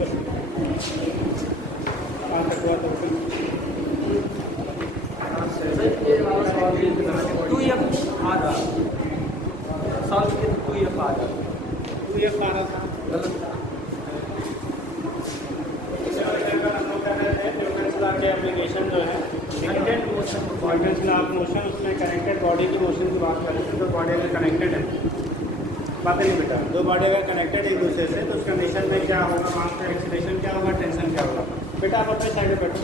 कहाँ तक हुआ तो टू एफ आधा सॉल्व किया टू एफ आधा टू ये आ रहा था गलत था। एप्लीकेशन जो है कनेक्टेड मोशन मोशन उसमें कनेक्टेड बॉडी की मोशन की बात करें तो बॉडी अगर कनेक्टेड है बात नहीं बेटा, दो बॉडी अगर कनेक्टेड एक दूसरे से तो उस कंडीशन में क्या होगा, वहाँ का एक्सीलरेशन क्या होगा, टेंशन क्या होगा। बेटा आप अपने साइड में बैठो,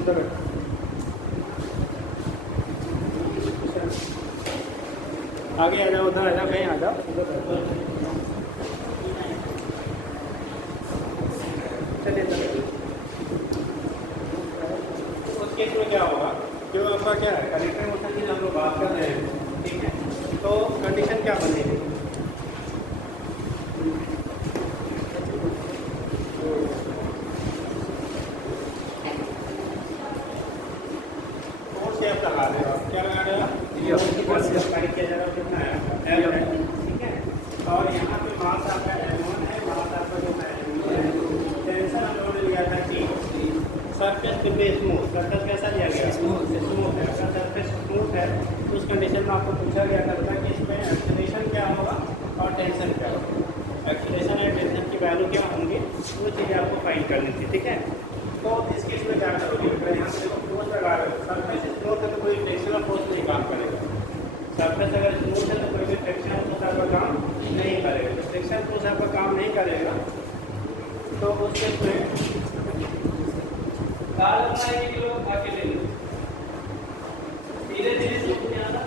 उधर बैठो। आगे आ जाओ, उधर आ जाओ, कहीं आ जाओ, उधर बैठो। चलिए चलिए। उस केस में क्या होगा, जो आपका क्या है कनेक्टेड मोशन की हम लोग बात कर रहे हैं, ठीक है, तो कंडीशन क्या बनेगी, लगा रहे हो, क्या लगा रहे हो, गाइड किया जा रहा है कितना है, L है, ठीक है, और यहाँ पे मास आपका M1 है, मास आपका जो है टेंशन हम लोगों ने लिया था कि surface to be smooth, surface कैसा लिया गया, स्मूथ है। अगर सरफेस स्मूथ है तो उस कंडीशन में आपको पूछा गया करता कि इसमें एक्सीलरेशन क्या होगा और टेंशन क्या होगा, एक्सीलरेशन और टेंशन की वैल्यू क्या होंगी, वो चीज़ें आपको फाइंड करनी थी, ठीक है। तो इस केस में क्या करोगे, अगर यहाँ से फोर्स लगा रहे हो, सरफेस स्मूथ है तो कोई टेंशनल फोर्स नहीं काम करेगा, सरफेस अगर स्मूथ है तो कोई भी फ्रिक्शनल फोर्स आपका काम नहीं करेगा, तो फ्रिक्शनल फोर्स आपका काम नहीं करेगा तो उस केस में कार बनाएंगे कि लोग अकेले धीरे धीरे सीख जाना,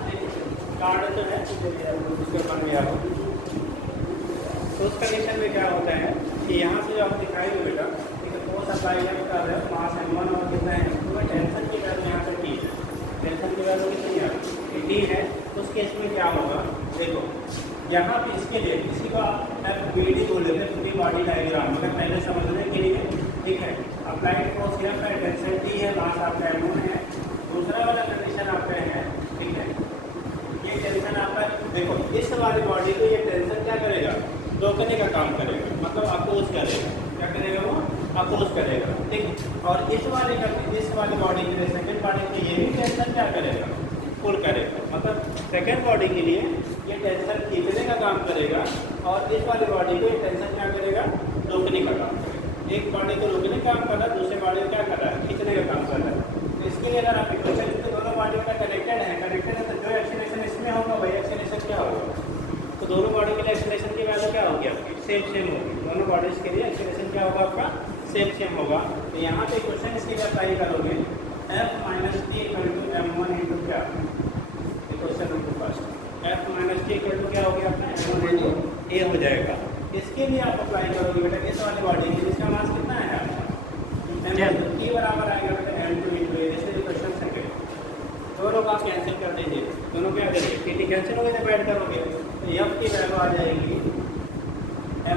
कार्ड तो है उसके बन गया हो, तो उस कंडीशन में क्या होता है कि यहाँ से जो आप दिखाएंगे बेटा फोर्स अप्लाई कर रहे हो, मास M1 और कितना है M2 है, टेंशन की वैल्यू यहाँ पे T है, टेंशन की वैल्यू कितनी है T है, तो उस केस में क्या होगा, देखो यहाँ पे इसके लिए इसी को आप FBD बोल लेते हैं, पूरी बॉडी डायग्राम, मतलब पहले समझने के लिए, ठीक है। अप्लाइड फोर्स F है, टेंशन T है, मास आपका M1 है, दूसरा वाला कंडीशन आपका है, ठीक है, ये टेंशन आपका, देखो इस वाली बॉडी को ये टेंशन क्या करेगा, रोकने का काम करेगा, मतलब अपोज करेगा, क्या करेगा वो अपोज करेगा, ठीक। और इस वाली बॉडी के लिए सेकंड बॉडी के लिए ये भी टेंशन क्या करेगा, पुल करेगा, मतलब सेकंड बॉडी के लिए ये टेंशन खींचने का काम करेगा और इस वाली बॉडी को ये टेंशन क्या करेगा, रोकने का काम करेगा। एक बॉडी को रोकने का काम कर रहा है, दूसरे बॉडी को क्या कर रहा है, खींचने का काम कर रहा है। तो इसके लिए अगर आप इक्वेशन लिखते दोनों बॉडी का कनेक्टेड है तो जो एक्सीलरेशन इसमें होगा वही एक्सीलरेशन क्या होगा, तो दोनों बॉडी के लिए एक्सीलरेशन की वैल्यू क्या होगी आपकी, सेम होगी, दोनों बॉडीज के लिए एक्सीलरेशन क्या होगा आपका सेम होगा। तो यहाँ पे क्वेश्चन इसके लिए अप्लाई करोगे F minus T equal to M1 into क्या, question number first, F minus T equal to क्या हो गया अपना M1 इंटू A हो जाएगा। इसके लिए आप अप्लाई करोगे बेटा इस वाली बॉडी के, इसका मास कितना है आपका T बराबर आएगा बेटा M2 इंटू A, जैसे क्वेश्चन सेकेंड, दोनों को आप कैंसिल कर दीजिए, दोनों क्या करेंगे T कैंसिल हो गए तो ऐड करोगे तो F की वैल्यू आ जाएगी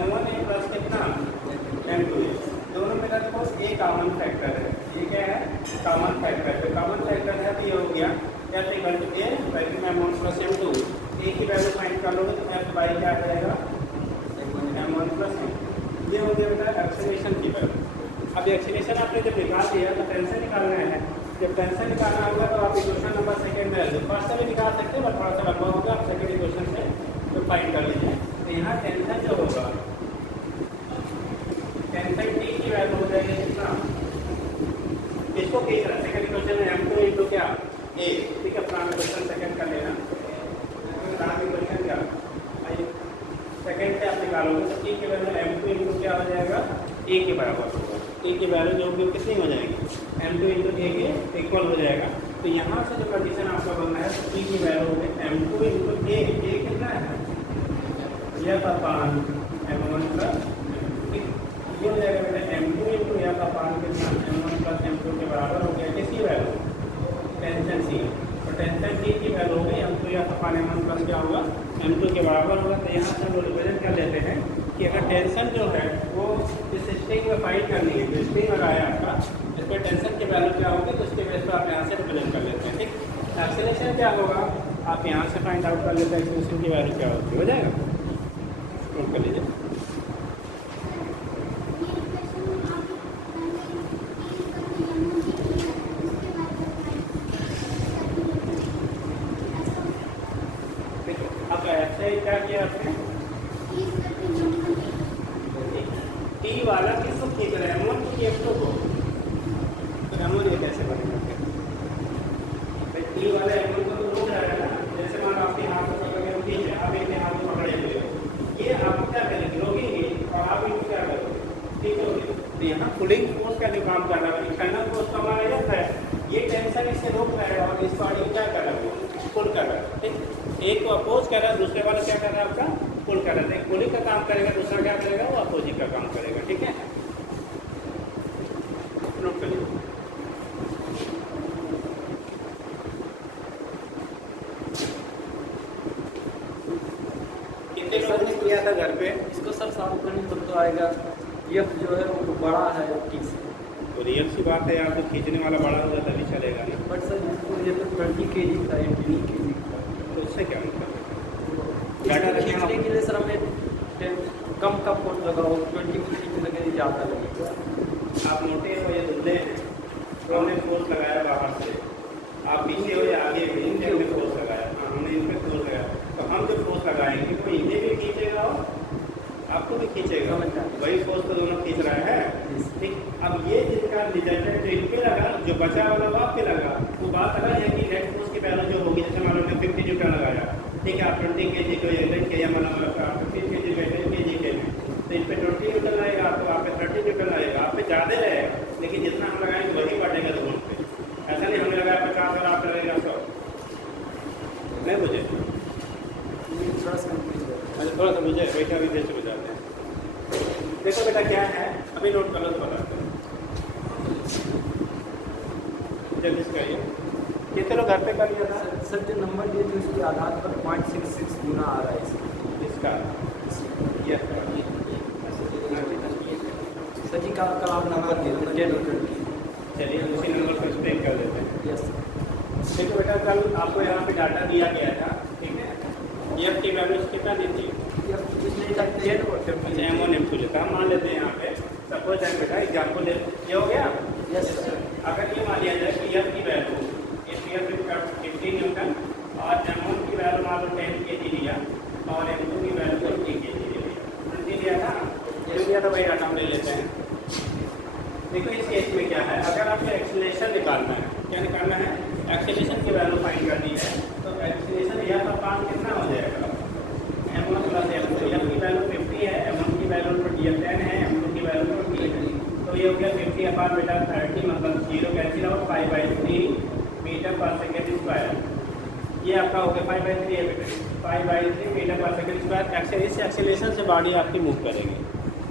M1 A प्लस कितना M2 A, दोनों में देखो ए कॉमन फैक्टर है, ये क्या है कॉमन फैक्टर, तो कॉमन फैक्टर है तो ये हो गया F equal to A value में M1 प्लस M2, ए की वैल्यू फाइंड कर लोगे तो F बाई क्या आ जाएगा M1 प्लस M, ये हो गया बेटा एक्सीलरेशन की वैल्यू। अब एक्सीलरेशन आपने जब निकाल दिया तो टेंशन निकालना है, जब टेंशन निकालना होगा तो आप इक्वेशन नंबर सेकेंड में फर्स्ट से भी निकाल सकते हैं, बट थोड़ा सा लंबा होगा, आप सेकेंड इक्वेशन से तो फाइंड कर लीजिए। तो यहाँ टेंशन जो होगा टेंशन T की वैल्यू हो जाएगी कितना, इसको किस तरह सेकंड क्वेश्चन में M2 इंटू क्या A, ठीक है, अपना क्वेश्चन सेकंड कर लेना, क्वेश्चन क्या सेकंड से आप निकालोगे तो T की वैल्यू M2 इंटू क्या हो जाएगा A के बराबर होगा, A की वैल्यू जो होगी कितनी हो जाएगी M2 इंटू A के इक्वल हो जाएगा। तो यहाँ से जो कंडीशन आपका बनना है तो T की वैल्यू होगी M2 इंटू A कितना है यह पान M1 प्लस ये हो जाएगा बेटा M2 इंटू या का पान कितना M1 प्लस M2 के बराबर हो गया, किसकी वैल्यू टेंशन C, तो टेंशन C की वैल्यू हो गई M2 या का पान M1 प्लस क्या होगा M2 के बराबर होगा। तो यहाँ से हम रिप्रेजेंट कर लेते हैं कि अगर टेंशन जो है वो इस स्ट्रिंग में फाइंड करनी है, तो स्ट्रिंग लगाया आपका, इस पर टेंशन की वैल्यू क्या होगी तो उसके बेस पर आप यहाँ से रिप्रेजेंट कर लेते हैं, ठीक। एक्सीलरेशन क्या होगा आप यहाँ से फाइंड आउट कर लेते हैं, एक्सीलरेशन की वैल्यू क्या होगी, हो जाएगा, नोट कर लीजिए। ये क्या किया आपने? टी वाला किसको खींच रहे हैं? M1 की F2 को। तो M1 ये कैसे बनेगा? भाई टी वाला M1 को तो रोक रहा है ना। जैसे मान आपके हाथ में पकड़ के खींचे, आप एक हाथ में पकड़े हुए हो, ये आपको क्या करेंगे? रोकेंगे और आप इनको क्या करोगे? ठीक है। तो यहाँ पुलिंग फोर्स का जो काम कर रहा है, इंटरनल फोर्स का हमारा यह है, ये टेंशन इसे रोक रहा है और इस बॉडी को क्या कर रहा है? पुल कर रहा है। ठीक, एक को अपोज कर रहा है, दूसरे वाला क्या कर रहा है? आपका पुल कर रहा है। एक पुलिंग का काम करेगा, दूसरा क्या करेगा? वो अपोजिंग का काम करेगा। ठीक है, नोट कर लीजिए। कितने लोगों ने किया था घर पे? इसको सर साफ करने तब तो आएगा। एफ जो है वो बड़ा है टी से। तो रियल सी बात है यार, तो खींचने वाला बड़ा होगा तभी चलेगा ना। बट सर इसको ये तो 20 kg था, 18 kg था। तो उससे क्या मतलब? इसको खींचने के लिए सर हमें कम का फोर्स लगाओ, 20 को खींचने लगे ज़्यादा लगेगा। आप मोटे हो या दुबले हैं, तो हमने फोर्स लगाया बाहर से। आप पीछे हो या आगे हो, इनके हमने फोर्स लगाया। हाँ, हमने इन पे फोर्स लगाया। तो हम जो फोर्स लगाएंगे तो इन्हें भी खींचेगा और आपको भी खींचेगा। वही फोर्स तो दोनों खींच रहा है। ठीक, अब ये जिनका रिजल्टेंट जो इनके लगा, जो बचा वाला वो आपके लगा, वो बात अलग है कि नेट फोर्स की वैल्यू जो होगी, जैसे मान लो 50 न्यूटन लगाया, ठीक है, आप 20 kg को एग्रेट किया, मतलब आप 15 kg में 10 kg के में, तो इस पर 20 न्यूटन लगेगा, तो आप पे 30 न्यूटन लगेगा, आप पे ज़्यादा रहेगा, लेकिन जितना हम लगाएंगे वही बढ़ेगा दोनों पे। ऐसा नहीं हमने लगाया 50 और आप लगेगा 100। नहीं बुझे? अच्छा, थोड़ा सा मुझे बैठा भी देश हो जाते हैं। देखो बेटा क्या है, अभी नोट कर लो तो बताते हैं। जल्दी से करिए, कितने लोग घर पे कर लिया था? सर जो नंबर दिए थे उसके आधार पर 0.66 गुना आ रहा है इसका ये सर जी का कल आप नंबर दिए थे 10 और 20। चलिए उसी नंबर पर एक्सप्लेन कर देते हैं। यस देखो बेटा, कल आपको यहाँ पे डाटा दिया गया था, ठीक है। एफ की वैल्यूज कितना दी थी? कुछ नहीं था, 10 और 20। M1 M2 लेता हम मान लेते हैं यहाँ पे। सपोज दैट बेटा एग्जाम्पल ले, ये हो गया। Yes sir. अगर ये मान लिया जाए कि एफ की वैल्यू, इस एफ 15 न्यूटन और M1 की वैल्यू मान लो 10 kg लिया और M2 की वैल्यू 20 kg लिया था। ये लिया था, वही डाटा हम ले लेते हैं। देखो इस केस में क्या है, अगर आपको एक्सेलरेशन निकालना है, क्या निकालना है? एक्सेलरेशन की वैल्यू फाइंड करनी है। तो एक्सेलरेशन या तो पान कितना हो जाएगा? M1 plus M2। एफ की वैल्यू 50 है, M1 की वैल्यू 10 है, M2 की वैल्यू 20 है। तो ये हो गया 50 अपान बेटा 30, मतलब 0 कैंसिल हो, 5/3 मीटर पर सेकेंड स्क्वायर। ये आपका हो गया 5/3 है बेटा, 5/3 मीटर पर सेकेंड स्क्वायर। इस एक्सेलरेशन से बॉडी आपकी मूव करेगी।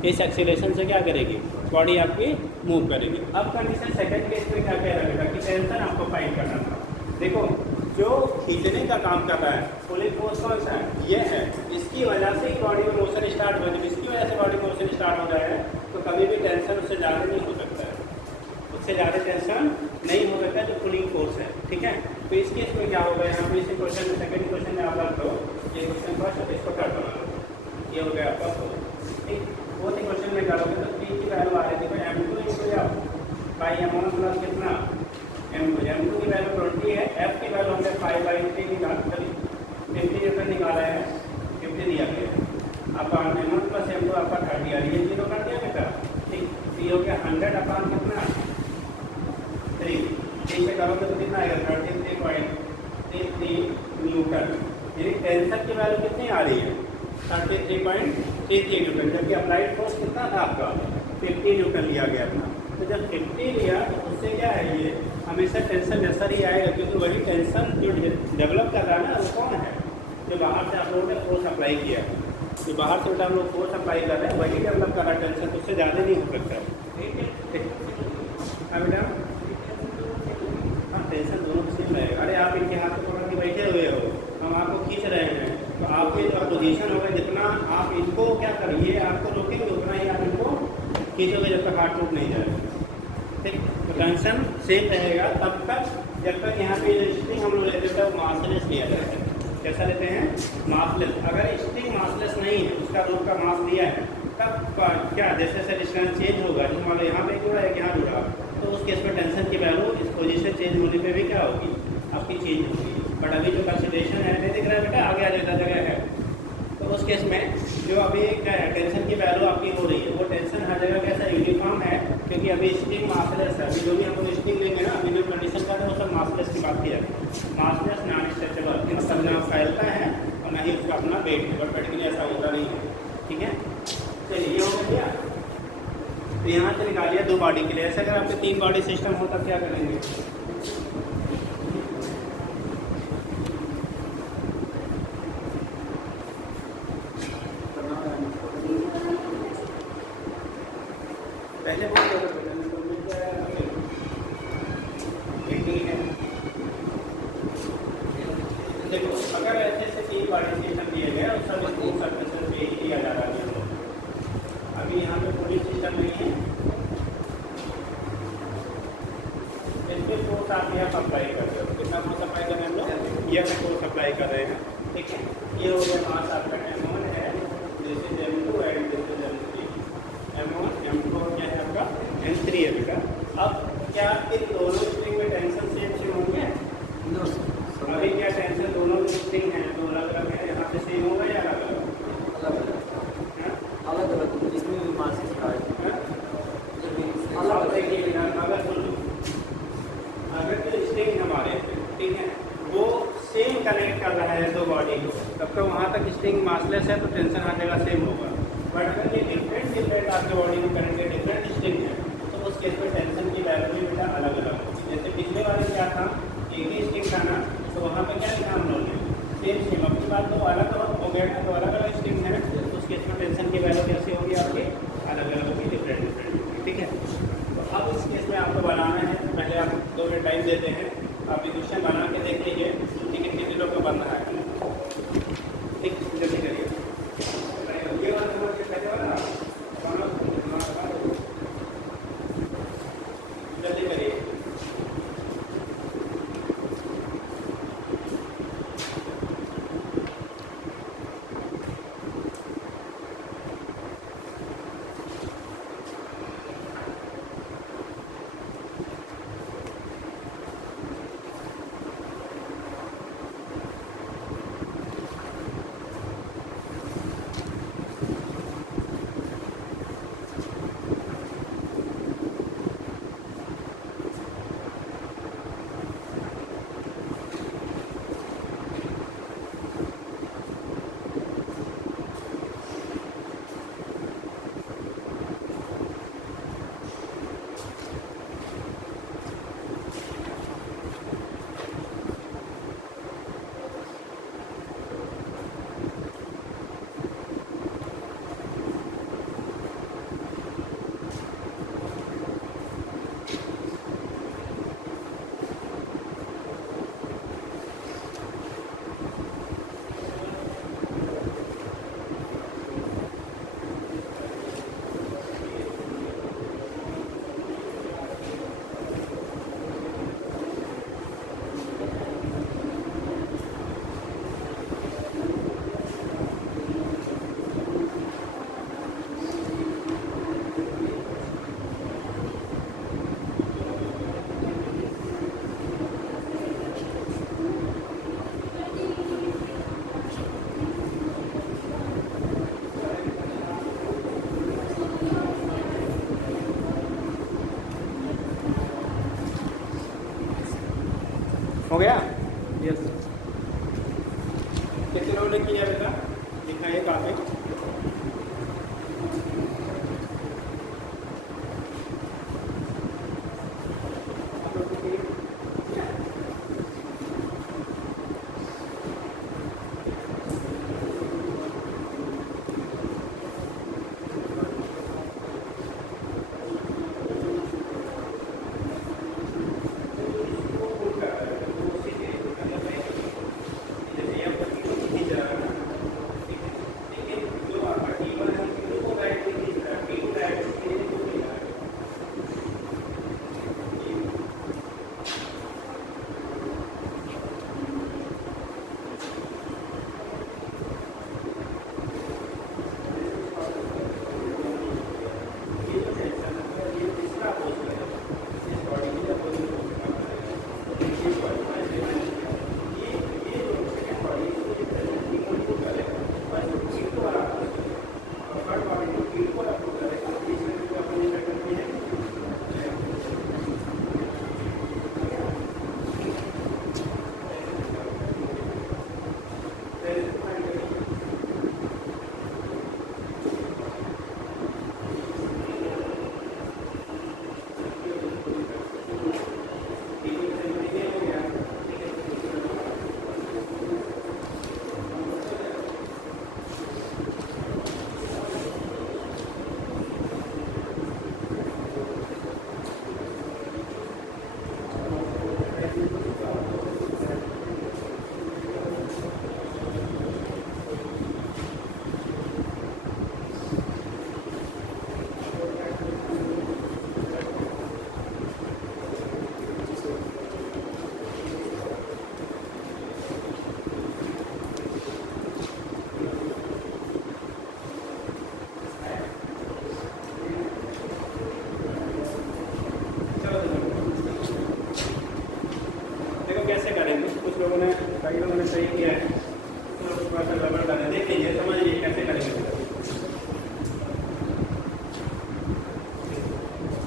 इस एक्सेलरेशन से क्या करेगी? बॉडी आपकी मूव करेगी। अब कंडीशन सेकंड केस में क्या कह रहा है कि टेंशन आपको फाइंड करना था। देखो जो खींचने का काम कर रहा है, पुलिंग फोर्स कौन सा है? ये है। इसकी वजह से ही बॉडी में मोशन स्टार्ट हो जाए। इसकी वजह से बॉडी में मोशन स्टार्ट हो जाए तो कभी भी टेंशन उससे ज़्यादा नहीं हो सकता है, उससे ज़्यादा टेंशन नहीं हो सकता है, जो पुलिंग फोर्स है। ठीक है, तो इस केस में क्या होगा? यहाँ पे इसी क्वेश्चन में सेकेंड क्वेश्चन में आप रख दो, ये क्वेश्चन फर्स्ट, इसको कर दो। ये हो गया आपका फोर्स। ठीक, फोर्थ क्वेश्चन में करोगे तो 3 की वैल्यू आ रही थी, M2 into F by M1 plus कितना? M2 की वैल्यू 20 है, F की वैल्यू हमने 5/3 निकाल 50 न्यूटन निकाला है, 50 दिया गया। अब M1 प्लस M2 आपका 30 आ रही है, 0 कर दिया बेटा। ठीक, तो ये हो गया 100 अपान कितना? 3 से करोगे तो कितना आएगा? 33.33 न्यूटन। यानी टेंशन की वैल्यू कितनी आ रही है? 33.33 न्यूटन, जबकि अप्लाइड फोर्स कितना था आपका? 50 न्यूटन लिया गया था। तो जब 50 लिया तो उससे क्या है, ये हमेशा टेंशन जैसा ही आएगा, क्योंकि वही टेंशन जो डेवलप कर रहा है ना, वो कौन है? जो बाहर से आप लोगों ने फोर्स अप्लाई किया, जो बाहर से बेटा हम लोग फोर्स अप्लाई कर रहे हैं, वही डेवलप कर रहा है टेंशन, तो उससे ज़्यादा नहीं हो सकता है। ठीक है, हाँ बेटा, हाँ टेंशन दोनों सेम रहेगा। अरे आप इनके हाथ में पकड़ के बैठे हुए हो, हम आपको खींच रहे हैं, तो आपके जो पोजीशन होगा, जितना आप इनको क्या करिए, आपको रोकेंगे उतना ही आप इनको खींचोगे, जब तक हाथ टूट नहीं जाएगा। ठीक, तो टेंशन सेम रहेगा तब तक जब तक यहाँ पे स्ट्रिंग हम लोग लेते हैं मासलेस लिया जाता है। कैसा लेते हैं? मासलेस। अगर स्ट्रिंग मासलेस नहीं है, उसका रूप का मास दिया है, तब क्या जैसे जैसे डिस्टेंस चेंज होगा, जैसे मान लो यहाँ पे जुड़ा है, यहाँ जुड़ा, तो उस केस में टेंशन की वैल्यू इस पोजीशन चेंज होने पे भी क्या होगी? आपकी चेंज होगी। बट अभी जो कंसिडरेशन है, नहीं दिख रहा है बेटा, आगे आ जाता जगह है, तो उस केस में जो अभी क्या है टेंशन की वैल्यू आपकी हो रही है, वो टेंशन हर जगह कैसा यूनिफॉर्म है, क्योंकि अभी स्ट्रिंग मासलेस है। अभी जो भी हम लोग स्ट्रिंग लेंगे ना, अभी जो कंडीशन का है वो सब मासलेस की बात की जाती है। मासलेस नॉन स्ट्रेचेबल, मतलब ना फैलता है और ना ही उसका अपना वेट है, बट प्रैक्टिकली ऐसा होता नहीं है। ठीक है, चलिए ये हो गया। तो यहाँ से निकालिए 2 बॉडी के लिए। ऐसे अगर आपके 3 बॉडी सिस्टम होता क्या करेंगे? पहले बोल दो है। देखो अगर ऐसे 3 बॉडी सिस्टम दिए गए और सब स्मूथ सर्फेसेस पे ही दिया जा रहा है। अभी यहाँ पे पूरी सिस्टम नहीं है, इसमें फोर्स आप यहाँ अप्लाई कर रहे हो। कितना फोर्स अप्लाई कर रहे हैं हम लोग? ये हमें फोर्स अप्लाई कर रहे हैं। ठीक है, ये हो गया मास आपका M1 है, this is M2 and this is M3। M1 M2 क्या है आपका M3 है बेटा। अब क्या इन दोनों स्ट्रिंग में टेंशन सेम होंगे? अभी क्या टेंशन दोनों स्ट्रिंग हैं तो अलग अलग है, यहाँ पे सेम होगा या अलग अलग? अलग अलग, जिसमें भी मास इसका है अलग देखिए। अगर जो स्ट्रिंग हमारे, ठीक है, वो सेम कनेक्ट कर रहा है 2 बॉडी को, तब तो वहाँ तक स्ट्रिंग मासलेस है तो टेंशन हर जगह सेम होगा। बट अगर ये डिफरेंट आपके बॉडी में कनेक्ट है, डिफरेंट स्ट्रिंग है, तो उस केस में टेंशन की वैल्यू भी बेटा अलग अलग होगी। जैसे पिछले वाले क्या था, एक ही स्ट्रिंग था ना, तो वहाँ पे क्या लिखा हम लोगों ने? Same string. अपनी बात तो अलग अलग हो गया ना, तो अलग अलग स्ट्रिंग है, तो उस केस में टेंशन की वैल्यू कैसे होगी आपकी? अलग अलग होगी, डिफरेंट डिफरेंट। ठीक है, तो अब इस केस में आपको बनाना है, पहले आप 2 मिनट टाइम देते हैं, आप इक्वेशन बना के देख लीजिए कि कितने किलो का बन रहा है। ठीक, जल्दी करिए। ये वाला नंबर पहले वाला जल्दी करिए। हो गया? यस। कितने लोगों ने किया बेटा? दिखाइए काफी।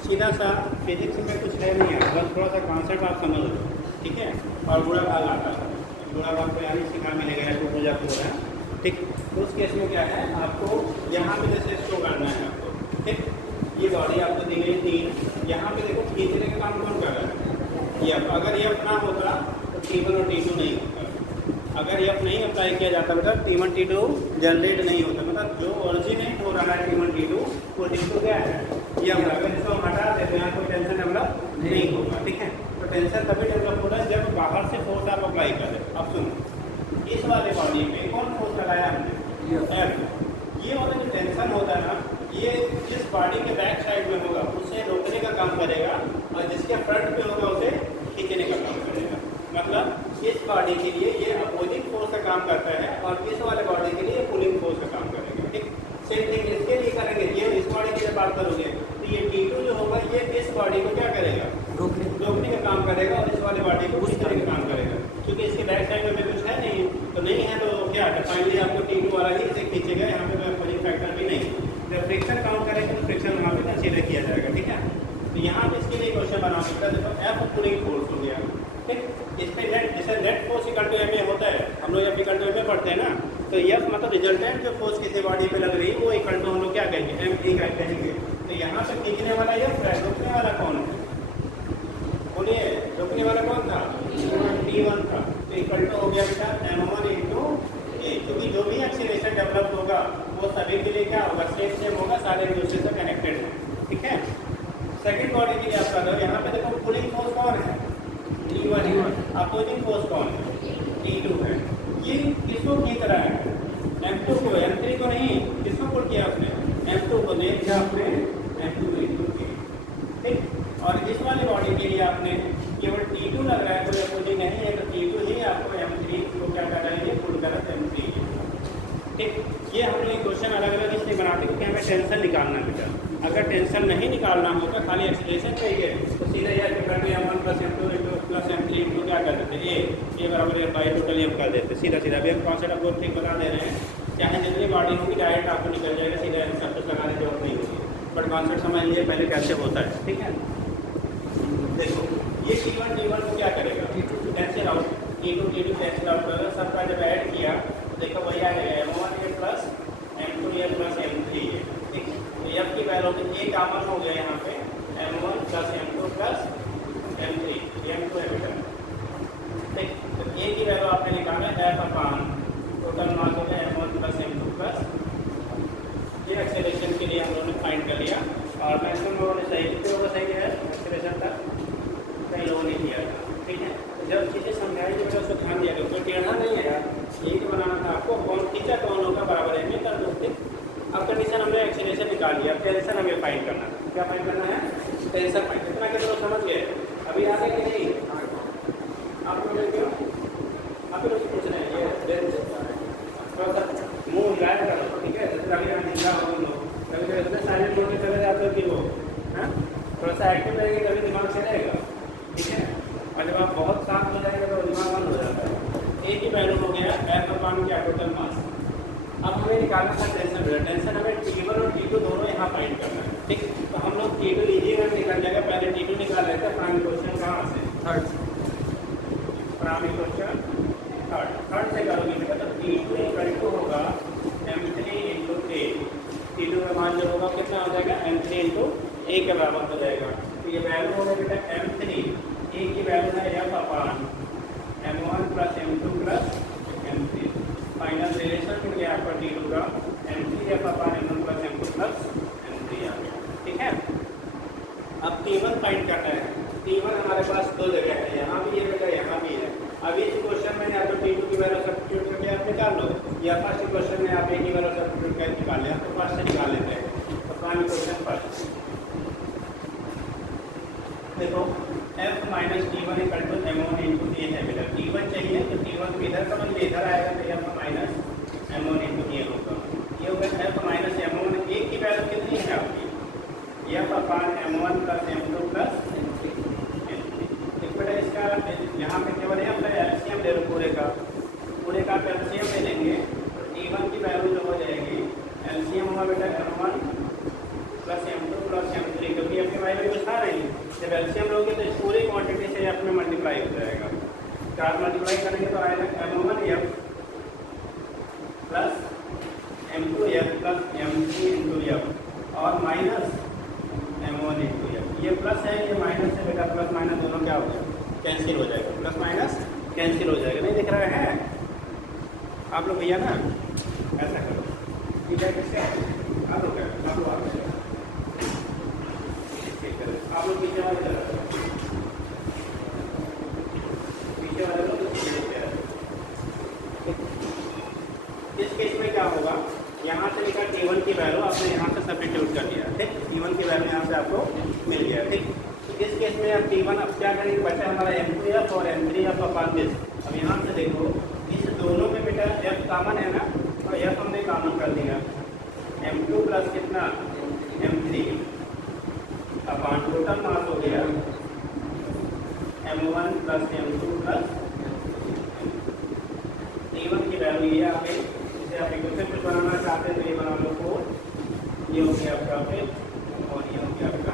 सीधा सा फिजिक्स में कुछ है नहीं है, बस थोड़ा सा कॉन्सेप्ट आप समझ लो, ठीक है। और बुरा भाग आता है, बुरा भाग को यानी सीखा मिलेगा या टू पूजा हो रहा है, ठीक। तो उस केस में क्या है, आपको यहाँ पे जैसे शो करना है आपको, ठीक। ये बॉडी आपको दी गई 3, यहाँ पे देखो खींचने का काम कौन कर रहा है, ये अगर ये अपना होता तो T1 और T2 नहीं होता। अगर ये नहीं अप्लाई किया जाता मतलब T1 T2 जनरेट नहीं होता, मतलब जो ओरिजिनेट हो रहा है T1 T2 वो T2 क्या है, ये अगर इसको हम हटा देते हैं कोई टेंशन डेवलप नहीं होगा, ठीक है। तो टेंशन तभी डेवलप होता है जब बाहर से फोर्स आप अप्लाई करें। अब सुनो, इस वाले बॉडी में कौन फोर्स लगाया हमने, F। ये वाला जो टेंशन होता है ना, ये जिस बॉडी के बैक साइड में होगा उसे रोकने का काम करेगा, और जिसके फ्रंट पे होगा उसे खींचने का काम करेगा। मतलब इस बॉडी के लिए ये अपोजिंग फोर्स का काम करता है, और इस वाले बॉडी के लिए पुलिंग फोर्स का काम करेगा, ठीक। सेम थिंग इसके लिए करेंगे, ये इस बॉडी के लिए बात करोगे तो ये T2 जो होगा ये इस बॉडी को क्या करेगा, रोकने का काम करेगा, और इस वाले बॉडी को खींचने का काम करेगा। क्योंकि इसके बैक साइड में कुछ है नहीं, तो नहीं है तो क्या है, फाइनली आपको T2 वाला ही इसे खींचेगा, यहाँ पे अपोजिंग फैक्टर भी नहीं। जब फ्रिक्शन काउंट करेंगे तो फ्रिक्शन वहाँ पे कंसीडर किया जाएगा, ठीक है। तो यहाँ पे इसके लिए क्वेश्चन बना सकता है, देखो F पुलिंग फोर्स हो गया, ठीक। इस पर नेट जैसे net force equal to M A होता है, हम लोग जब इक्वल टू एम ए पढ़ते हैं ना, तो F मतलब रिजल्टेंट जो फोर्स किसी बॉडी पे लग रही है वो इक्वल टू हम लोग क्या कहेंगे, एम ई कहेंगे। तो यहाँ पे खींचने वाला F है, रोकने वाला कौन है, बोलिए, रोकने वाला कौन था, T1 था। तो इक्वल टू हो गया बेटा M1 इंटू ए, क्योंकि जो भी एक्सीलरेशन डेवलप होगा वो सभी के लिए क्या होगा, सेम होगा, सारे एक दूसरे से कनेक्टेड है, ठीक है। सेकंड बॉडी के लिए आप कर रहे हो, यहाँ पे देखो पुलिंग फोर्स कौन है, T1, अपोजिंग फोर्स कौन है, T2 है। ये किसको खींच रहा है, M2 को, M3 को नहीं, किसको पुल किया आपने, M2 को ले किया आपने, M2 को किया, ठीक। और इस वाले बॉडी के लिए आपने केवल T2 लग रहा है, कोई अपोजिंग नहीं है, तो T2 ही आपको M3 को क्या कर रहा है, ये पुल कर रहा है M3, ठीक। ये हम लोग क्वेश्चन अलग अलग इसलिए बनाते हैं क्योंकि हमें टेंशन निकालना बेटा। अगर टेंशन नहीं निकालना होगा, खाली एक्सीलरेशन चाहिए, तो सीधा यह कर के M1 plus M2 plus M3 को क्या कर देते हैं, ए बराबर ए बाई टोटल एम कर देते, सीधा सीधा। अभी हम कॉन्सेप्ट आपको ठीक बता दे रहे हैं, चाहे जितनी बॉडी होगी डायरेक्ट आपको निकल जाएगा, सीधा सब कुछ लगाने की जरूरत नहीं होगी, बट कॉन्सेप्ट समझ लीजिए पहले कैसे होता है, ठीक है। देखो ये T1 को क्या करेगा, cancel out, T2 cancel out करेगा, सबका जब ऐड किया देखो वही आ गया M1 ए प्लस M2 ए प्लस M3 ए, ठीक। तो F की वैल्यू में ए कॉमन हो गया यहाँ पे, M1 plus M2 plus M3, M2 है बेटा, ठीक। तो ए की वैल्यू आपने निकाला F अपान टोटल मास हो गया M1 प्लस M2 प्लस, ये एक्सेलरेशन के लिए हम लोगों ने फाइंड कर लिया। और मैक्सिमम लोगों ने सही कितने लोगों सही है एक्सेलरेशन तक, कई लोगों ने किया था, ठीक है। तो जब चीज़ें समझाई जाए तो उसको ध्यान दिया करो, कोई टेढ़ा नहीं है यार, यही तो बनाना था आपको, कौन खींचा कौन होगा बराबर है में कर दो, ठीक। अब कंडीशन हमने एक्सेलरेशन निकाल लिया, अब टेंशन हमें फाइंड करना है, क्या फाइंड करना है, टेंशन फाइंड। इतना के लोग समझ गए, अभी आगे कि नहीं, आप लोग क्यों आप लोग पूछ रहे हैं, ये थोड़ा सा मुँह हिलाया करो, ठीक है। जैसे अभी हम हिला हो लोग, कभी इतने साइलेंट होकर चले जाते हो कि वो थोड़ा सा एक्टिव रहेंगे तभी दिमाग से रहेगा, ठीक है। और जब आप बहुत शांत हो जाएंगे तो दिमाग बंद हो जाता है। एक ही वैल्यू हो गया F अपान क्या टोटल मास। अब हमें निकालना था टेंशन, टेंशन हमें T1 और T2 दोनों यहाँ फाइंड करना है, ठीक। तो हम लोग T2 इजी में निकल जाएगा, पहले T2 निकाल रहे थे, प्राइमरी क्वेश्चन कहाँ से, थर्ड, प्राइमरी क्वेश्चन थर्ड से करोगे बेटा। तो T2 इक्वल टू होगा M3 इंटू ए, T2 का मान जो होगा कितना हो जाएगा, M3 इंटू ए के बराबर हो जाएगा। तो ये वैल्यू होगा बेटा M3, ए की वैल्यू है F upon M1 plus M2 plus M3, final relation मिल गया आपका T2 का, M3 F upon M1 plus M2 plus M3 आ गया, ठीक है। अब T1 फाइंड करना है, T1 हमारे पास दो जगह है, यहाँ भी है बेटा, यहाँ भी है। अभी इस क्वेश्चन में या तो T2 की वैल्यू सब्स्टिट्यूट करके आप निकाल लो, या फर्स्ट क्वेश्चन में आप ए की वैल्यू सब्स्टिट्यूट करके निकाल लें, तो फर्स्ट से निकाल लेते हैं। तो प्राइमरी क्वेश्चन फर्स्ट देखो, F minus T1 equal to M1 into A है बेटा। T1 चाहिए तो T1 को इधर समझ लीजिए, इधर आएगा तो F माइनस M1 इंटू ए होगा। ये होगा F माइनस M1, ए की वैल्यू कितनी है आपकी, F upon M1 plus M2 plus M3। एक बेटा इसका यहाँ पे केवल F है, एलसीएम ले लो पूरे का आप एलसीएम ले लेंगे, तो T1 की वैल्यू जो हो जाएगी, एलसीएम होगा बेटा M1 plus M2 plus M3, क्योंकि F की वैल्यू जब एलसीएम लोगे तो इस पूरी क्वांटिटी से अपने मल्टीप्लाई हो जाएगा। क्रॉस मल्टीप्लाई करेंगे तो आएगा M1F plus M2F plus M3F और माइनस M1F। ये प्लस है, ये माइनस है बेटा, प्लस माइनस दोनों क्या हो जाएगा, कैंसिल हो जाएगा, प्लस माइनस कैंसिल हो जाएगा। नहीं दिख रहा है आप लोग भैया ना? ऐसा करो, ठीक है, किससे आप लोग आप लोग पीछे वाले चला, पीछे वाले लोग इस केस में क्या होगा, यहाँ से लिखा T1 की वैल्यू आपने यहाँ से सब्स्टिट्यूट कर लिया, ठीक। T1 की वैल्यू यहाँ से आपको मिल गया, ठीक। तो इस केस में अब T1 अब क्या करेंगे, बचा हमारा M2F और M3F अपॉन दिस। अब यहाँ से देखो इस दोनों में बेटा F कॉमन है ना, तो F हमने कॉमन कर दिया, M2 प्लस कितना M3 अपॉन टोटल मास हो गया M1 plus M2 plus T1 की वैल्यू ये आ गई। इसे आप एक दूसरे कुछ बनाना चाहते हैं तो ये बना लो 4, ये हो गया आपका फिर और ये हो गया आपका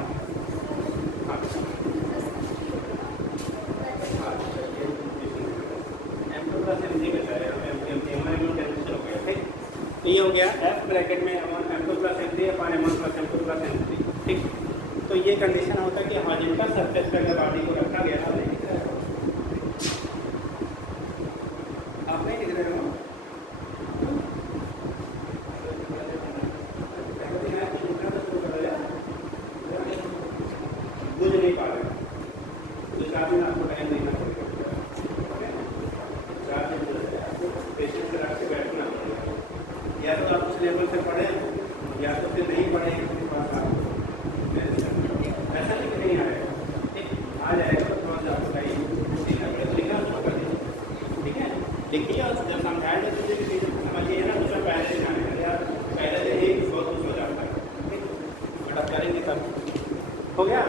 M2 प्लस M3 बचा है, M1 कैंसिल हो गया, ठीक। तो ये हो गया F ब्रैकेट में M2 plus M3 upon M1 plus M2 plus M3, ठीक। तो ये कंडीशन होता है कि हॉरिजॉन्टल सरफेस पे अगर बॉडी को रखा गया है, नहीं दिख रहा है, आप नहीं दिख रहे हो, बुझ नहीं पा रहे, तो 4 दिन आपको टाइम देना पड़ेगा, आपको पेशेंस से रख के बैठना पड़ेगा, या तो आप उस लेवल से पढ़े या तो फिर नहीं पढ़े, ऐसा नहीं आएगा, ठीक। आ जाएगा तो थोड़ा सा आपको टाइम देना पड़ेगा, लिखना शुरू कर दीजिए, ठीक है। लिखिए और जब समझाएंगे तो मुझे चीज़ें समझिए ना, उसमें पहले से जाने लगे यार, पहले से ही बहुत कुछ हो जाता है, ठीक। बट आप करेंगे तब हो गया।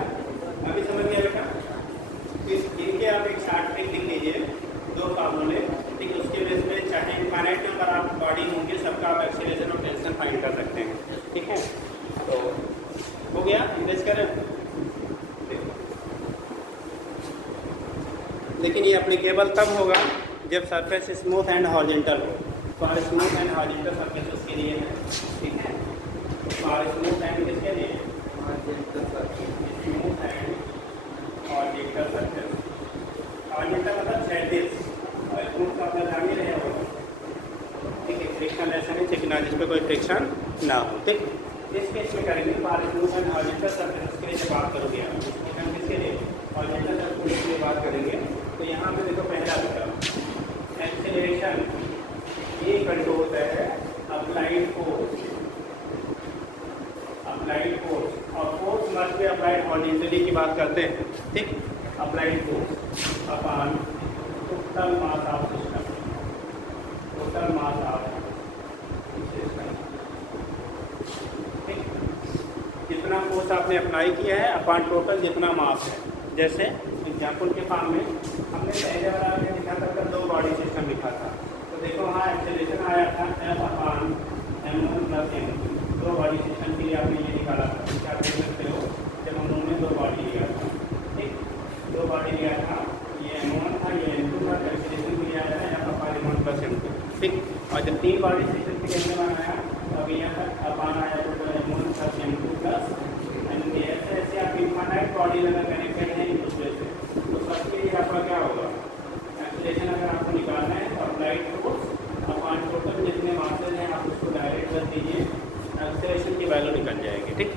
अभी समझ गया बेटा, इनके आप एक शार्ट ट्रिक लिख लीजिए, 2 फार्मूले, ठीक है। उसके बेस में चाहे इनफाइनाइट नंबर आप बॉडी होंगे सबका आप एक्सीलरेशन और टेंशन फाइंड कर सकते हैं, ठीक है। तो हो गया, इमेज करें। लेकिन ये एप्लीकेबल तब होगा जब सरफेस स्मूथ एंड हॉरिजॉन्टल हो। For smooth and horizontal surface उसके लिए है, ठीक है। फॉर स्मूथ एंड किसके लिए, smooth and horizontal surface. Horizontal मतलब क्षैतिज, और स्मूथ का अपना जान ही रहे होगा, ठीक है। फ्रिक्शन ऐसा नहीं चिकना जिस पर कोई फ्रिक्शन ना हो, ठीक। इस केस में करेंगे for smooth and horizontal surface के लिए बात करोगे आप, स्मूथ एंड किसके लिए, हॉरिजॉन्टल सरफेस के लिए बात करेंगे। तो यहाँ पे देखो पहला बेटा एक्सेलरेशन, ये कंट्रोल होता है अप्लाइड फोर्स, अप्लाइड फोर्स, और force must be applied horizontally की बात करते हैं, ठीक। Applied force upon total mass of system, total mass of system, ठीक। जितना फोर्स आपने अप्लाई किया है अपॉन टोटल जितना मास है। जैसे एग्जाम्पल के फॉर्म में हमने पहले वाला में लिखा था 2 बॉडी सिस्टम लिखा था, तो देखो वहाँ एक्सेलरेशन आया था F upon M1 plus M2, 2 body system के लिए आपने ये निकाला था, क्या देख सकते हो, जब हम उन्होंने 2 बॉडी लिया था, ठीक। 2 बॉडी लिया था, ये M1 था, ये M2 था, एक्सेलरेशन भी आया था F upon M1 plus M2, ठीक। और जब 3 बॉडी सिस्टम के लिए हमने बनाया तो अभी यहाँ तक अपॉन आया total M1 plus M2 plus M3। ऐसे आप इनफाइनाइट बॉडी अगर कनेक्टेड है एक दूसरे से, तो सबके लिए आपका क्या होगा, एक्सेलरेशन अगर आपको निकालना है तो अप्लाइड फोर्स अपॉन टोटल जितने मासेज हैं आप उसको डायरेक्ट कर दीजिए, एक्सेलरेशन की वैल्यू निकल जाएगी, ठीक।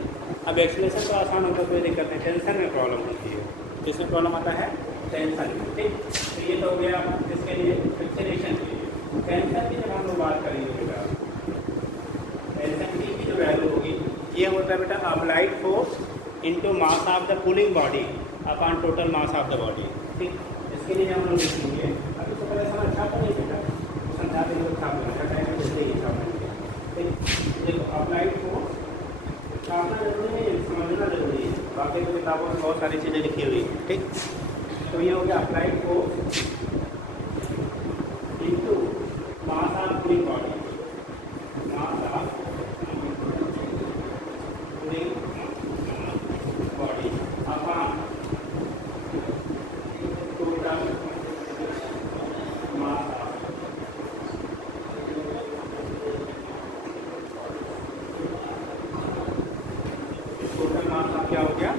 अब एक्सेलरेशन तो आसान होता है, कोई दिक्कत नहीं, टेंशन में प्रॉब्लम होती है, किसमें प्रॉब्लम आता है, टेंशन, ठीक। तो ये तो हो गया किसके लिए, एक्सेलरेशन के लिए। टेंशन की जब हम लोग बात करेंगे बेटा, टेंशन की जो वैल्यू होगी ये होता है बेटा applied force into mass of the pulling body upon total mass of the body, ठीक। इसके लिए हम लोग लिखेंगे, अभी तो पहले समझ छाप नहीं बेटा, समझा देंगे तो छाप लेंगे, टाइम जैसे ही छाप लेंगे, ठीक। देखो अप्लाइड फोर्स छापना जरूरी नहीं है, समझना जरूरी है, बाकी तो किताबों में बहुत सारी चीज़ें लिखी हुई हैं, ठीक। तो ये हो गया applied force into mass of pulling body, mass of pulling body upon गया,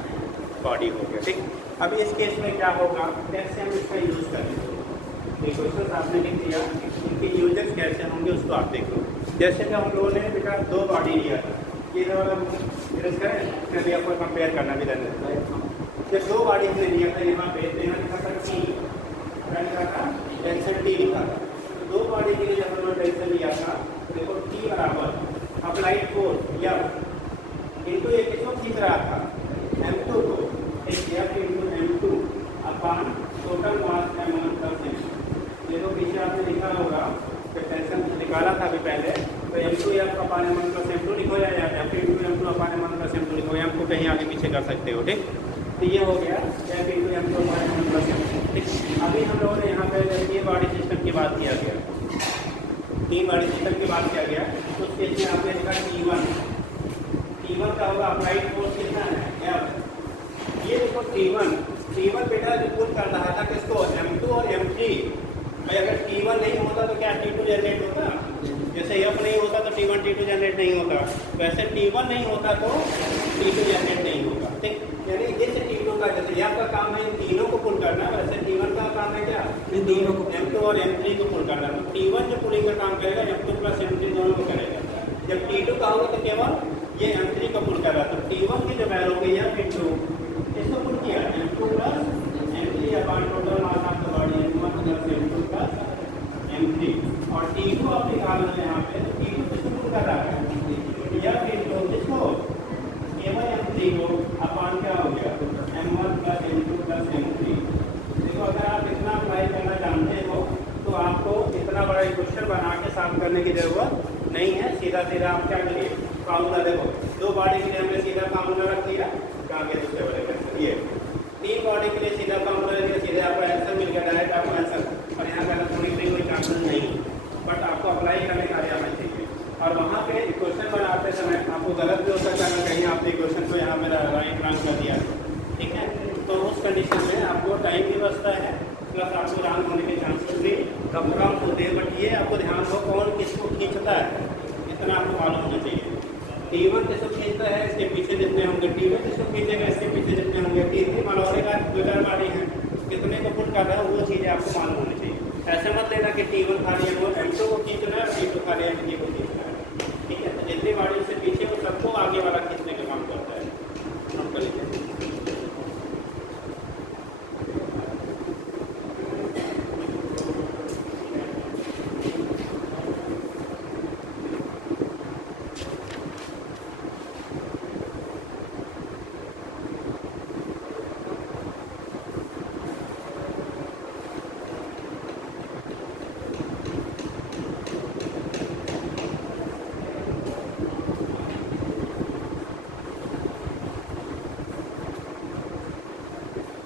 बॉडी हो गया। ठीक, अभी इस केस में क्या होगा, कैसे हम इसका यूज़ करेंगे। ये क्वेश्चन आपने लिख दिया, इनके यूजेस कैसे होंगे उसको आप देख लो। जैसे कि हम लोगों ने बेटा 2 बॉडी लिया था, ये वाला है, मैं भी आपको कंपेयर करना भी रहता है। जब 2 बॉडी हमने लिया था यहाँ पे, तो यहाँ लिखा था टी, क्या लिखा था, टेंशन टी लिखा था। 2 बॉडी के लिए जब हमने टेंशन लिया था, देखो टी बराबर अप्लाइड फोर्स या इनटू ये किसको खींच रहा था, M2 को, एक F into M2 upon total mass M1 plus M2। देखो पीछे आपने लिखा होगा, जब टेंशन निकाला था अभी पहले, तो M2 एफ अपान M1 प्लस M2 लिखो या एफ इंटू M2 अपान M1 प्लस M2 लिखो, M को कहीं आगे पीछे कर सकते हो। ठीक, तो ये हो गया एफ इंटू M2 अपान M1 प्लस M2। ठीक, अभी हम लोगों ने यहाँ पे ये बॉडी सिस्टम की बात किया गया, 3 बॉडी सिस्टम की बात किया गया, तो उसके लिए आपने लिखा T1 का होगा अप्लाइड फोर्स कितना है, F। ये देखो T1 बेटा जो पुल कर रहा था किसको, M2 और M3। भाई अगर T1 नहीं होता तो क्या T2 जनरेट होता, जैसे F नहीं होता तो T1 T2 जनरेट नहीं होता, वैसे T1 नहीं होता तो T2 जनरेट नहीं होगा। ठीक, यानी जैसे T2 का, जैसे F का काम है इन तीनों को पुल करना, वैसे T1 का काम है क्या, इन तीनों को, M2 और M3 को पुल करना। तो T1 जो पुलिंग का काम करेगा M2 प्लस M3 दोनों को करेगा। जब T2 का होगा तो केवल ये M3 को पुल कर रहा, तो T1 की जो वैल्यू होगी F इंटू इसको पुल किया M2 plus M3 upon total mass of the body M1 plus M2 plus M3। और T2 आप निकाल रहे हैं यहाँ पे, तो T2 किसको पुल कर रहा है, F इंटू किसको, केवल M3 को अपान क्या हो गया M1 plus M2 plus M3। देखो अगर आप इतना अप्लाई करना जानते हो तो आपको इतना बड़ा क्वेश्चन बना के सॉल्व करने की जरूरत नहीं है। सीधा सीधा आप क्या करिए, फार्मूला देखो, 2 बॉडी के लिए हमने सीधा फार्मूला रख दिया, कहाँ के दूसरे वाले कैंसर, ये 3 बॉडी के लिए सीधा फार्मूला रख दिया, सीधे आपका आंसर मिल गया, डायरेक्ट आपको आंसर। और यहाँ का इलेक्ट्रॉनिक कोई चांसेस नहीं, बट आपको अप्लाई करने का आना चाहिए। और वहाँ पे क्वेश्चन बनाते समय आपको गलत भी हो सकता है, कहीं आपने क्वेश्चन को यहाँ मेरा राइट रॉन्ग कर दिया, ठीक है, तो उस कंडीशन में आपको टाइम भी बचता है, प्लस आपको रॉन्ग होने के चांसेस भी कम होते हैं। बट ये आपको ध्यान हो कौन किसको खींचता है, इतना आपको मालूम होना चाहिए। T1 किसको खींचता है, इसके पीछे जितने होंगे, T1 किसको खींचेगा, इसके पीछे जितने होंगे, T3 मलौरे का ट्विटर बॉडी है, कितने को पुट कर रहा है, वो चीज़ें आपको मालूम होनी चाहिए। ऐसे मत लेना कि T1 खाली है M2 को खींचना है, T2 खाली है M3 को खींचना है। ठीक है, तो जितनी बॉडी से पीछे वो सबको आगे वाला खींचने का काम करता है। नोट कर लीजिए।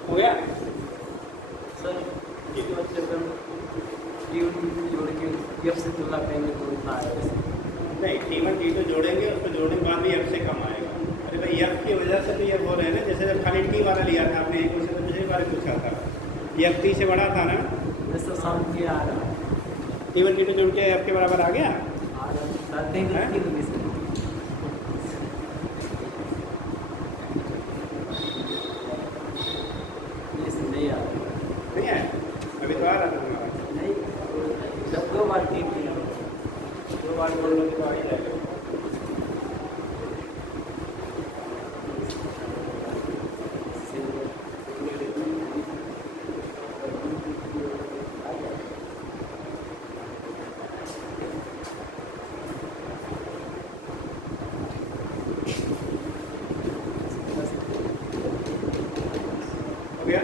हो गया सर, T2 अच्छे से जोड़ के F से तुलना करेंगे तो इतना आएगा नहीं, T1 T2 जोड़ेंगे, उसको जोड़ने के बाद भी F से कम आएगा। अरे भाई F की वजह से तो ये बोल रहे हैं ना, जैसे जब खाली T वाला लिया था आपने, एक क्वेश्चन तो मुझे बारे पूछा था, F T से बड़ा था ना, जैसे साउंड किया आ रहा T1 T2 जोड़ के F के बराबर आ गया। नहीं है, अभी तो आ रहा था तुम्हारा। नहीं, जब 2 बार ठीक किया, 2 बार जोड़ लो तो आ ही जाएगा। हो गया।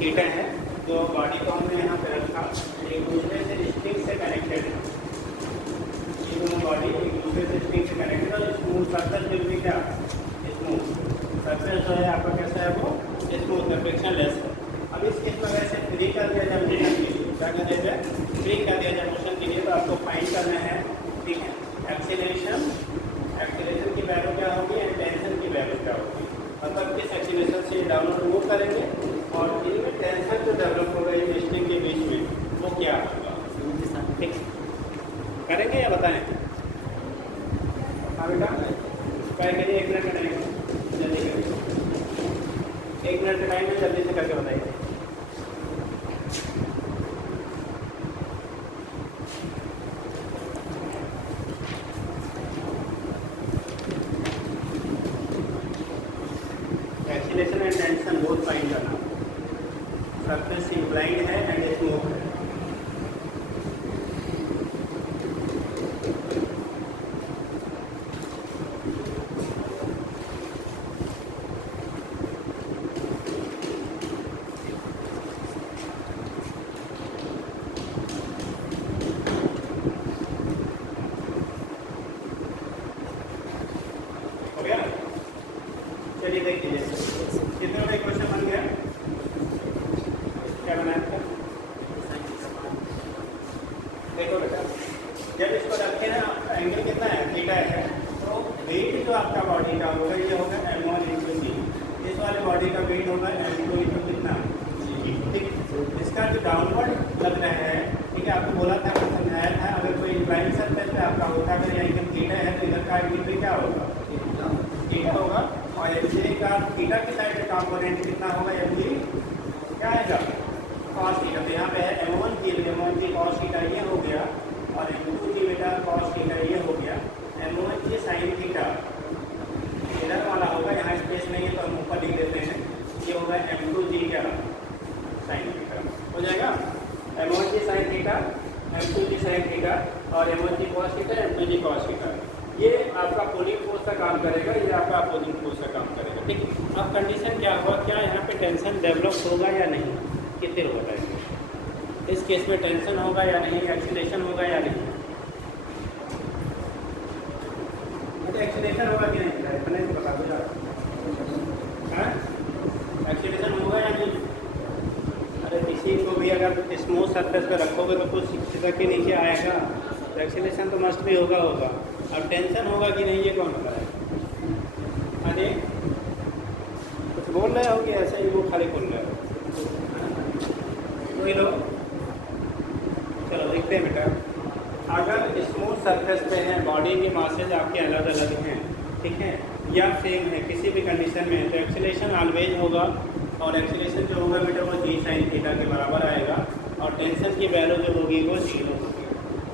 थीटा है, जो बॉडी को हमने यहाँ पे रखा एक दूसरे से स्ट्रिंग से कनेक्टेड है। ये दोनों बॉडी एक दूसरे से स्ट्रिंग से कनेक्टेड है और स्मूथ सर्फेस विल भी क्या स्मूथ सर्फेस जो है आपका कैसा है वो स्मूथ है, फ्रिक्शन लेस है। अब इस केस में वैसे फ्री कर दिया जाए मोशन के लिए, क्या कर दिया जाए फ्री कर दिया जाए मोशन के लिए, तो आपको फाइंड करना है, ठीक है, एक्सीलरेशन की वैल्यू क्या होगी एंड टेंशन की वैल्यू क्या होगी। मतलब किस एक्सीलरेशन से डाउनवर्ड मूव करेंगे और इनमें टेंशन जो डेवलप होगा इन स्ट्रिंग के बीच में वो क्या होगा, ठीक करेंगे या बताएं? हाँ बेटा ट्राई करिए, 1 मिनट का टाइम जल्दी करिए, 1 मिनट का टाइम है, जल्दी से करके बताइए। Acceleration and tension both find करना, सरफेस इंक्लाइंड है एंड स्मूथ है। हो गया? चलिए देख लीजिए कितने बड़े क्वेश्चन बन गया, क्या बनाया था? देखो बेटा, जब इसको रखे ना एंगल कितना है थीटा है, तो वेट जो आपका बॉडी का होगा ये होगा m1 इंटू जी। इस वाले बॉडी का वेट होगा m2 इंटू कितना जी, ठीक। इसका जो डाउनवर्ड लग रहा है, ठीक है, आपको बोला था, मैं समझाया था, अगर कोई इंक्लाइन सरफेस पे आपका होता है, अगर यहाँ एंगल थीटा है तो इधर का एंगल क्या होगा थीटा होगा, और एमजे का थीटा की साइड का कंपोनेंट कितना होगा एमजी क्या आएगा कॉस थीटा। तो यहाँ पे है m1 की कॉस थीटा ये हो गया और m2 की बेटा कॉस थीटा ये हो गया, m1 की साइन थीटा इधर वाला होगा, यहाँ स्पेस नहीं है तो हम ऊपर लिख देते हैं, ये होगा m2 क्या साइन थीटा हो जाएगा, m1 की साइन थीटा m2 की साइन थीटा और m1 की कॉस थीटा m2 की कॉस थीटा। ये आपका पुलिंग फोर्स का काम करेगा, ये आपका अपोजिंग फोर्स का काम करेगा, ठीक। अब कंडीशन क्या हुआ, क्या यहाँ पे टेंशन डेवलप होगा या नहीं, कितने बताएंगे इस केस में टेंशन होगा या नहीं, एक्सीलरेशन होगा या नहीं, मुझे एक्सीलरेशन होगा कि नहीं इतने तो बता दो यार, एक्सीलरेशन होगा या नहीं? अरे किसी को भी अगर स्मूथ सरफेस पे रखोगे तो कुछ शिक्षक के नीचे आएगा, तो एक्सीलरेशन तो मस्ट भी होगा। अब टेंशन होगा कि नहीं ये कौन बताए? अरे कुछ बोल रहे हो कि ऐसे ही वो खाली बोल रहे हो कोई लोग? चलो देखते हैं बेटा, अगर स्मूथ सरफेस पे है, बॉडी की मासेज आपके अलग अलग हैं, ठीक है, या सेम है किसी भी कंडीशन में, तो एक्सीलरेशन ऑलवेज होगा, और एक्सीलरेशन जो होगा बेटा वो जी साइन थीटा के बराबर आएगा, और टेंशन की वैल्यू जो होगी वो 0 होगी,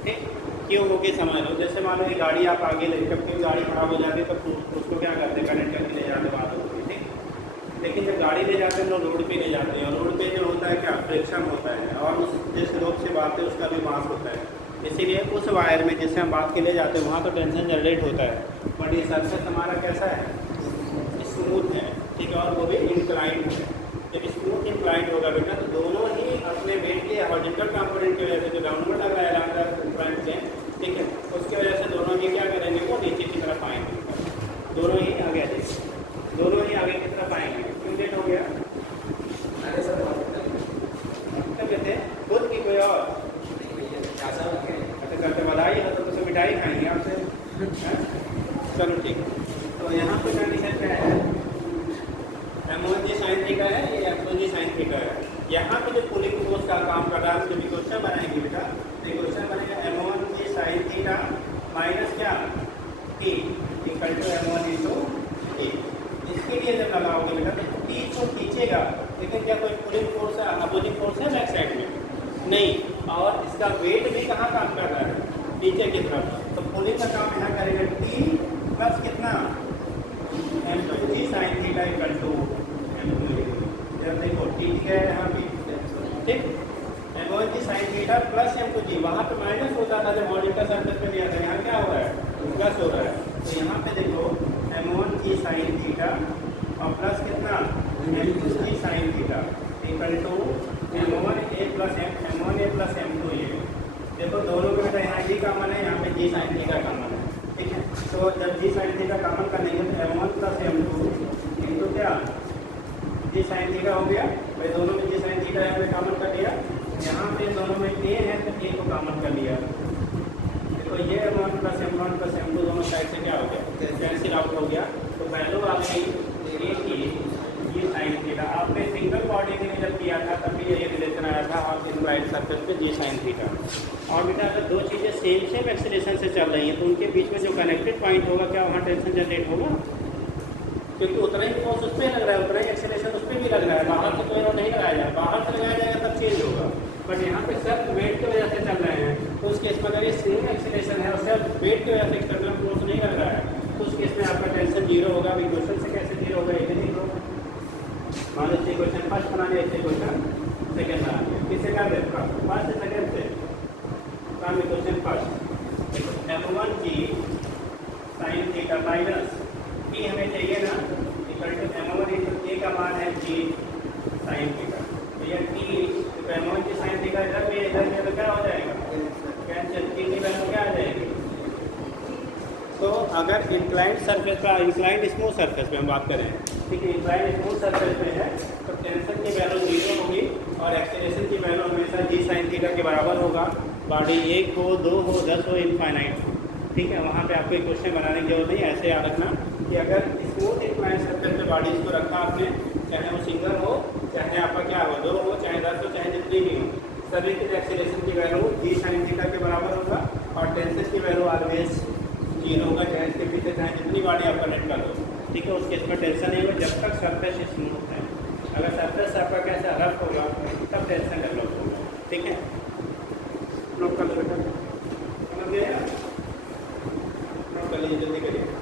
ठीक। क्यों होगी समझ लो, जैसे मान लो ये गाड़ी आप आगे ले, जब कोई गाड़ी खराब हो जाती है तो उसको क्या करते हैं, कनेक्ट करके ले जाने बात होती है, ठीक। लेकिन जब गाड़ी ले जाते हैं लोग रोड पे ले जाते हैं, और रोड पे जो होता है क्या फ्रिक्शन होता है, और उस जिस रोड से बात है उसका भी मास होता है, इसीलिए उस वायर में जिससे हम बात के ले जाते हैं वहाँ तो टेंशन जनरेट होता है, बट ये सरफेस हमारा कैसा है स्मूथ है, ठीक है, और वो भी इंक्लाइंड है। जब स्मूथ इंक्लाइंड होगा बेटा तो दोनों ही अपने वेट के हॉरिजॉन्टल कंपोनेंट की वजह से जो डाउनवर्ड लग रहा है फ्रंट से, ठीक है, उसकी वजह से दोनों ही क्या करेंगे वो नीचे की तरफ आएंगे, दोनों ही आगे दोनों ही आगे की तरफ आएंगे। क्यों लेट हो गया? अरे सर कब कहते खुद की कोई और अच्छा करते बधाई हो तो तुझे मिठाई खाएंगे आपसे, चलो ठीक। तो यहाँ पे कंडीशन क्या है, m1 जी साइन थीटा है, ये m2 जी साइन थीटा है। यहाँ पे जो पुलिंग फोर्स का काम कर रहा है, जब क्वेश्चन बनाएंगे बेटा तो क्वेश्चन बनेगा m1 G sine theta minus क्या t equal to m1 into t। इसके लिए जब लगाओगे बेटा तो t को खींचेगा, लेकिन क्या कोई पुलिंग फोर्स है, अपोजिंग फोर्स है बैक साइड में नहीं, और इसका वेट भी कहाँ काम कर रहा है नीचे की तरफ, तो पुलिंग का काम यहाँ करेगा t प्लस कितना m2 G sine theta equal to m2। जब देखो t क्या है यहाँ पे, ठीक, m1 G sine theta plus m2 जी, वहाँ पे माइनस होता था जब हॉरिजॉन्टल सरफेस पे लिया था, यहाँ क्या हो रहा है प्लस हो रहा है। तो यहाँ पे देखो m1 जी साइन थीटा और प्लस कितना m2 G sine theta, equal to M1 A plus M1 A plus M2 ये देखो दोनों के बेटा यहाँ जी कॉमन है, यहाँ पे जी साइन थीटा कॉमन है, ठीक है। तो जब जी साइन थीटा कॉमन कर लेंगे तो M1 प्लस M2 इंटू क्या जी साइन थीटा हो गया भाई, दोनों में जी साइन थीटा यहाँ पे कॉमन कर लिया, यहाँ पे दोनों में A है तो A को कॉमन कर लिया। देखो ये M1 प्लस M2 दोनों साइड से क्या हो गया, कैंसिल आउट हो गया। तो वैल्यू आ गई A की जी साइन थीटा। आपने सिंगल बॉडी के लिए जब किया था तब भी यही रिलेशन आया था, और इनवाइट सर्फेस पे जी साइन थीटा। और बेटा अगर दो चीज़ें सेम एक्सेलेरेशन से चल रही हैं तो उनके बीच में जो कनेक्टेड पॉइंट होगा क्या वहाँ टेंशन जनरेट होगा, क्योंकि उतना ही फोर्स उस पर लग रहा है, उतना ही एक्सेलेरेशन उस पर भी लग रहा है। बाहर से कोई और नहीं लगाया जाए, बाहर से लगाया जाएगा तब चेंज होगा, बट यहाँ पे सिर्फ वेट की वजह से चल रहे हैं। तो उस केस में अगर ये सेम एक्सेलेरेशन है और सिर्फ वेट की वजह से एक्सटर्नल फोर्स नहीं लग रहा है तो उस केस में आपका टेंशन जीरो होगा। अभी क्वेश्चन से कैसे जीरो होगा ये नहीं होगा। मान लो क्वेश्चन फर्स्ट बना लिया, क्वेश्चन सेकेंड बना लिया, किससे कर दे फर्स्ट से सेकेंड से काम में। क्वेश्चन फर्स्ट M1 की साइन थीटा माइनस की हमें चाहिए ना, equal to M1 into A का मान है जी साइन थीटा। तो यह टी तो M1 की साइन थीटा इधर में तो क्या हो जाएगा कैंसिल, टी की वैल्यू क्या आ जाएगी। तो अगर इंक्लाइंड सरफेस पर, इंक्लाइंड स्मूथ सरफेस पे हम बात करें, ठीक है, इंक्लाइंड स्मूथ सरफेस पे है तो टेंशन की वैल्यू जीरो होगी और एक्सेलरेशन की वैल्यू हमेशा जी साइन थीटा के बराबर होगा। बॉडी 1 हो 2 हो 10 हो इनफाइनाइट हो, ठीक है। वहाँ पे आपको एक क्वेश्चन बनाने की जरूरत नहीं, ऐसे याद रखना कि अगर स्मूथ इंक्लाइंड सरफेस पे बॉडीज को रखा आपने, चाहे वो सिंगल हो चाहे आपका क्या हो 2 हो चाहे 10 हो चाहे जितनी भी हो, सभी के एक्सेलरेशन की वैल्यू जी साइन थीटा के बराबर होगा और टेंशन की वैल्यू ऑलवेज जीरो होगा, चाहे इसके पीछे चाहे जितनी बॉडी आप कनेक्ट कर दो, ठीक है। उस केस में टेंशन नहीं होगा जब तक सरफेस स्मूथ है। अगर सरफेस आपका कैसा रफ होगा तब टेंशन डेवलप होगा, ठीक है। नोट कर लो बेटा, समझ गए, नोट कर लीजिए, जल्दी करिए।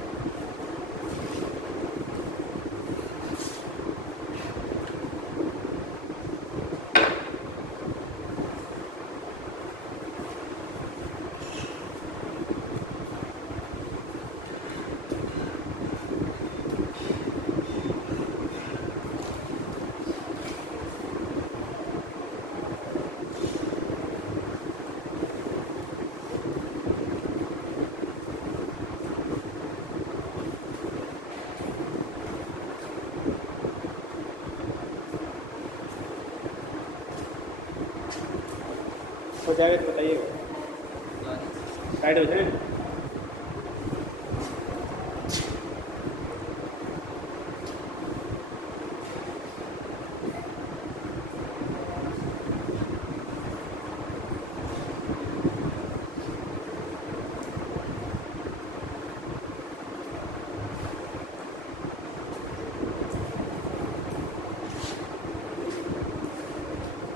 हो जाएगा तो बताइएगा, साइड हो जाए।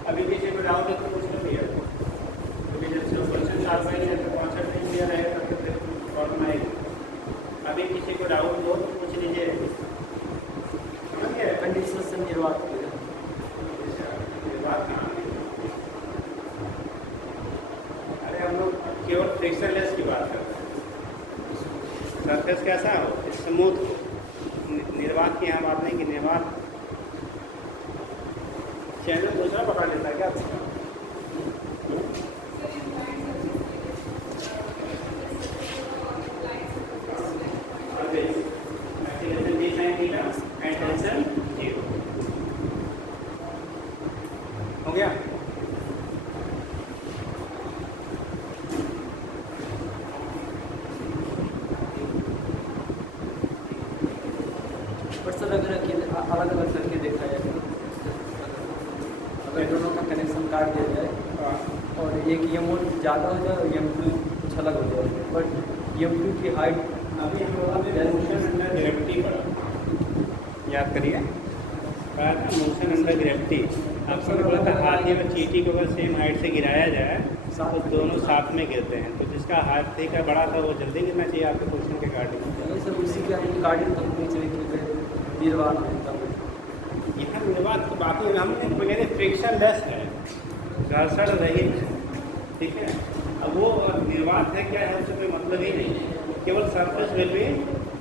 अभी किसी को डाउट है तो पूछ लो भैया, क्योंकि जब से क्वेश्चन 4 नहीं है तो 65 नहीं दिया रहेगा तो फिर प्रॉब्लम आएगी। अभी किसी को डाउट हो तो पूछ लीजिए, समझ गए। कंडीशन से निर्वात बात कहाँ, अरे हम लोग केवल फ्रिक्शनलेस की बात करते हैं। सरफेस कैसा हो, स्मूथ हो, निर्वात की यहाँ बात नहीं कि निर्वात चैनल दूसरा पकड़ लेता है क्या आपका। हो गया। पर सर अगर अलग अलग करके देखा जाए, अगर दोनों का कनेक्शन काट दिया जाए और एक M1 ज़्यादा हो जाए और M2 कुछ अलग हो जाए, बट M2 की हाइट अभी हम लोगों ने मोशन अंडर ग्रेविटी पढ़ा, याद करिए, कहा था मोशन अंडर ग्रेविटी। आपको बोला था हाथी और चींटी को अगर सेम हाइट से गिराया जाए तो दोनों साथ में गिरते हैं, तो जिसका हाथी का बड़ा था वो जल्दी गिरना चाहिए आपके क्वेश्चन के अकॉर्डिंग। ये सब उसी के गार्डन तक नीचे निर्वाण यहाँ निर्वात की बाकी हमने वगैरह फ्रिक्शन लेस है, घर्षण रहित है, ठीक है। अब वो निर्वात है क्या है उससे कोई मतलब ही नहीं है, केवल सरफेस विल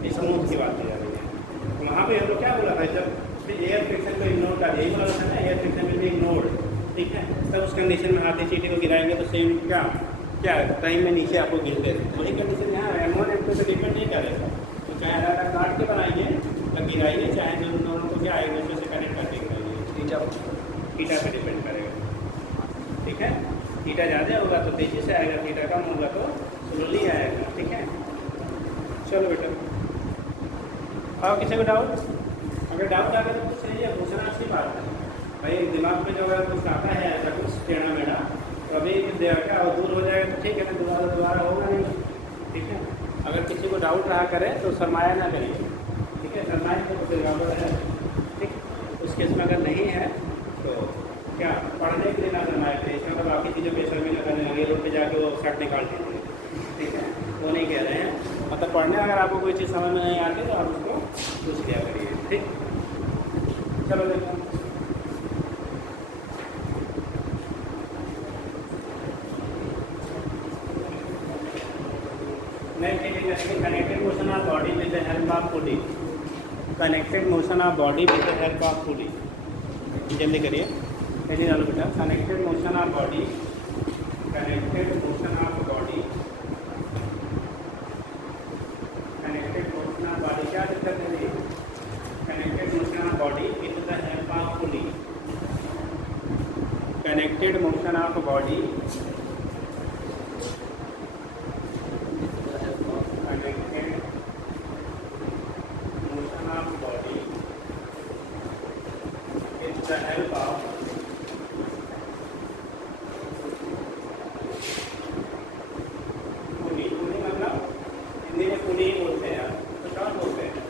बी स्मूथ की बात की जा रही है। वहाँ पे हम लोग क्या बोला था, जब एयर फ्रिक्शन को इग्नोर कर, यही बोला था ना, air friction will be ignored, ठीक है। तब उस कंडीशन में हाथ चीटी को गिराएंगे तो सेम क्या क्या टाइम में नीचे आपको गिरते हैं। वही कंडीशन यहाँ M1 M2 पे डिपेंड नहीं करेगा। तो चाहे अलग अलग काट के बनाइए या गिराइए, चाहे दोनों को क्या आएगा उसमें से कनेक्ट करके गिराइए, थीटा पे डिपेंड करेगा, ठीक है। थीटा ज़्यादा होगा तो तेज़ी से आएगा, थीटा कम होगा तो स्लोली आएगा, ठीक है। चलो बेटा, और किसी को डाउट? अगर डाउट आ गया तो कुछ नहीं है, पूछना अच्छी बात है भाई। दिमाग में जो अगर कुछ आता है ऐसा कुछ टेढ़ा मेढ़ा तो अभी क्या दूर हो जाएगा तो ठीक है, मैं दोबारा होगा नहीं, ठीक है। अगर किसी को डाउट रहा करे तो सरमाया ना करिए, ठीक है। सरमाया तो फिर गड़बड़ है, ठीक। उस केस में अगर नहीं है तो क्या पढ़ने के लिए ना सरमाया करिए। इसमें अगर बाकी चीज़ों पे शर्मी ना करने लगे, रोड पर जाके वो शर्ट निकाल दीजिए, ठीक है। वो नहीं कह रहे हैं, मतलब पढ़ने अगर आपको कोई चीज़ समझ में नहीं आती तो आप उसको पूछ लिया करिए, ठीक। चलो देखो, connected motion of body with the help of pulley. Connected motion of body with the help of pulley, जल्दी करिए, जल्दी डालो बेटा। Connected motion of body, connected motion of body, connected motion of body, क्या दिक्कत है? Connected motion of body with the help of pulley. Connected motion of body, the help of पुली। पुली मतलब हिंदी में पुली बोलते हैं, तो क्या बोलते हैं,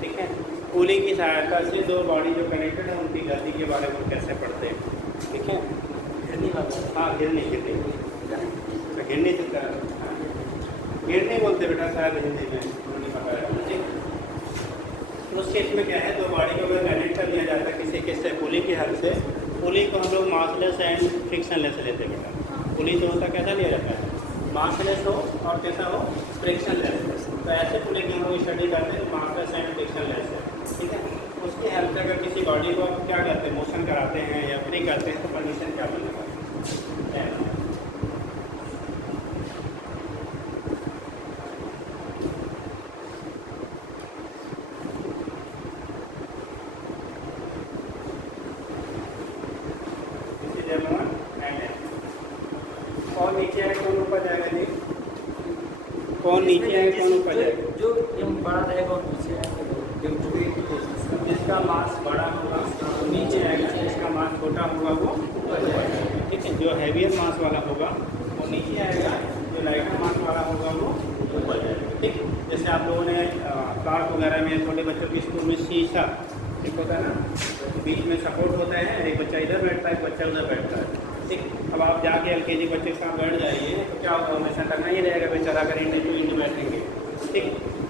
ठीक है। पुली की सहायता से दो बॉडी जो कनेक्टेड है उनकी गति के बारे में कैसे पढ़ते हैं, ठीक है। हाँ, घिरनी घिरनी तो घिरनी से घिरनी बोलते बेटा शायद हिंदी में, नहीं पता है, ठीक। उस केस में क्या है, दो बॉडी को अगर कनेक्ट कर दिया जाता है किसी केस से पुली की हेल्प से, पुली को हम लोग मासलेस एंड फ्रिक्शनलेस लेते हैं बेटा। पुली जो होता है कैसा लिया जाता है, मासलेस हो और कैसा हो, फ्रिक्शनलेस। तो ऐसे पुली की हम लोग स्टडी करते हैं मासलेस एंड फ्रिक्शनलेस है, ठीक है। उसकी हेल्प से अगर किसी बॉडी को आप क्या करते हैं, मोशन कराते हैं या फ्री करते हैं तो कंडीशन क्या बनेगा, कौन नीचे है कौन ऊपर जाएगा जी, कौन नीचे है कौन ऊपर जाएगा? जो बड़ा रहेगा और नीचे आएगा, जिसका मास बड़ा होगा वो नीचे आएगा, जिसका मास छोटा होगा वो ऊपर जाएगा, ठीक है। जो हैवियर मास वाला होगा वो नीचे आएगा, जो लाइटर मास वाला होगा वो ऊपर जाएगा, ठीक। जैसे आप लोगों ने पार्क वगैरह में छोटे बच्चों की स्कूल में शीशा ठीक होता है ना, तो बीच में सपोर्ट होता है, एक बच्चा इधर बैठता है एक बच्चा उधर बैठता है, ठीक। अब आप जाके LKG बच्चे के साथ बैठ जाइए तो क्या होगा, हमेशा करना ही रहेगा, बेचारा अगर इंड बैठेंगे, ठीक।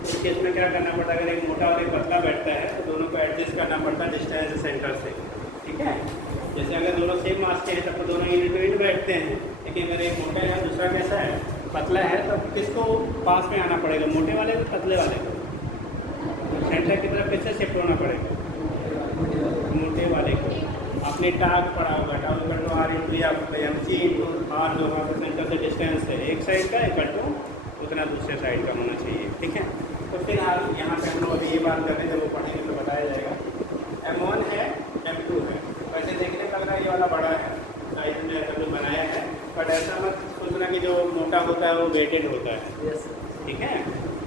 इस केस में क्या करना पड़ता है, अगर एक मोटा और एक पतला बैठता है तो दोनों को एडजस्ट करना पड़ता है डिस्टेंस सेंटर से, ठीक है। जैसे अगर दोनों सेम मास के हैं तब तो दोनों इंड टू इंड बैठते हैं, लेकिन अगर एक मोटा है दूसरा कैसा है, पतला है, तब किसको पास में आना पड़ेगा, मोटे वाले को पतले वाले को, सेंटर की तरफ कैसे शिफ्ट होना पड़ेगा, मोटे वाले को। अपने टाक पड़ा होगा, टाक कर लो R इंटू या MC इंटू R जो होगा सेंटर से डिस्टेंस है एक साइड का, इक्वल टू उतना दूसरे साइड का होना चाहिए, ठीक है। तो फिलहाल यहाँ पे हम लोग अभी ये बात कर रहे हैं, जब वो पढ़ेंगे तो बताया जाएगा। M1 है M2 है, वैसे देखने लग रहा है ये वाला बड़ा है, साइज में ऐसा जो बनाया है, बट ऐसा मत सोचना कि जो मोटा होता है वो वेटेड होता है, ठीक है।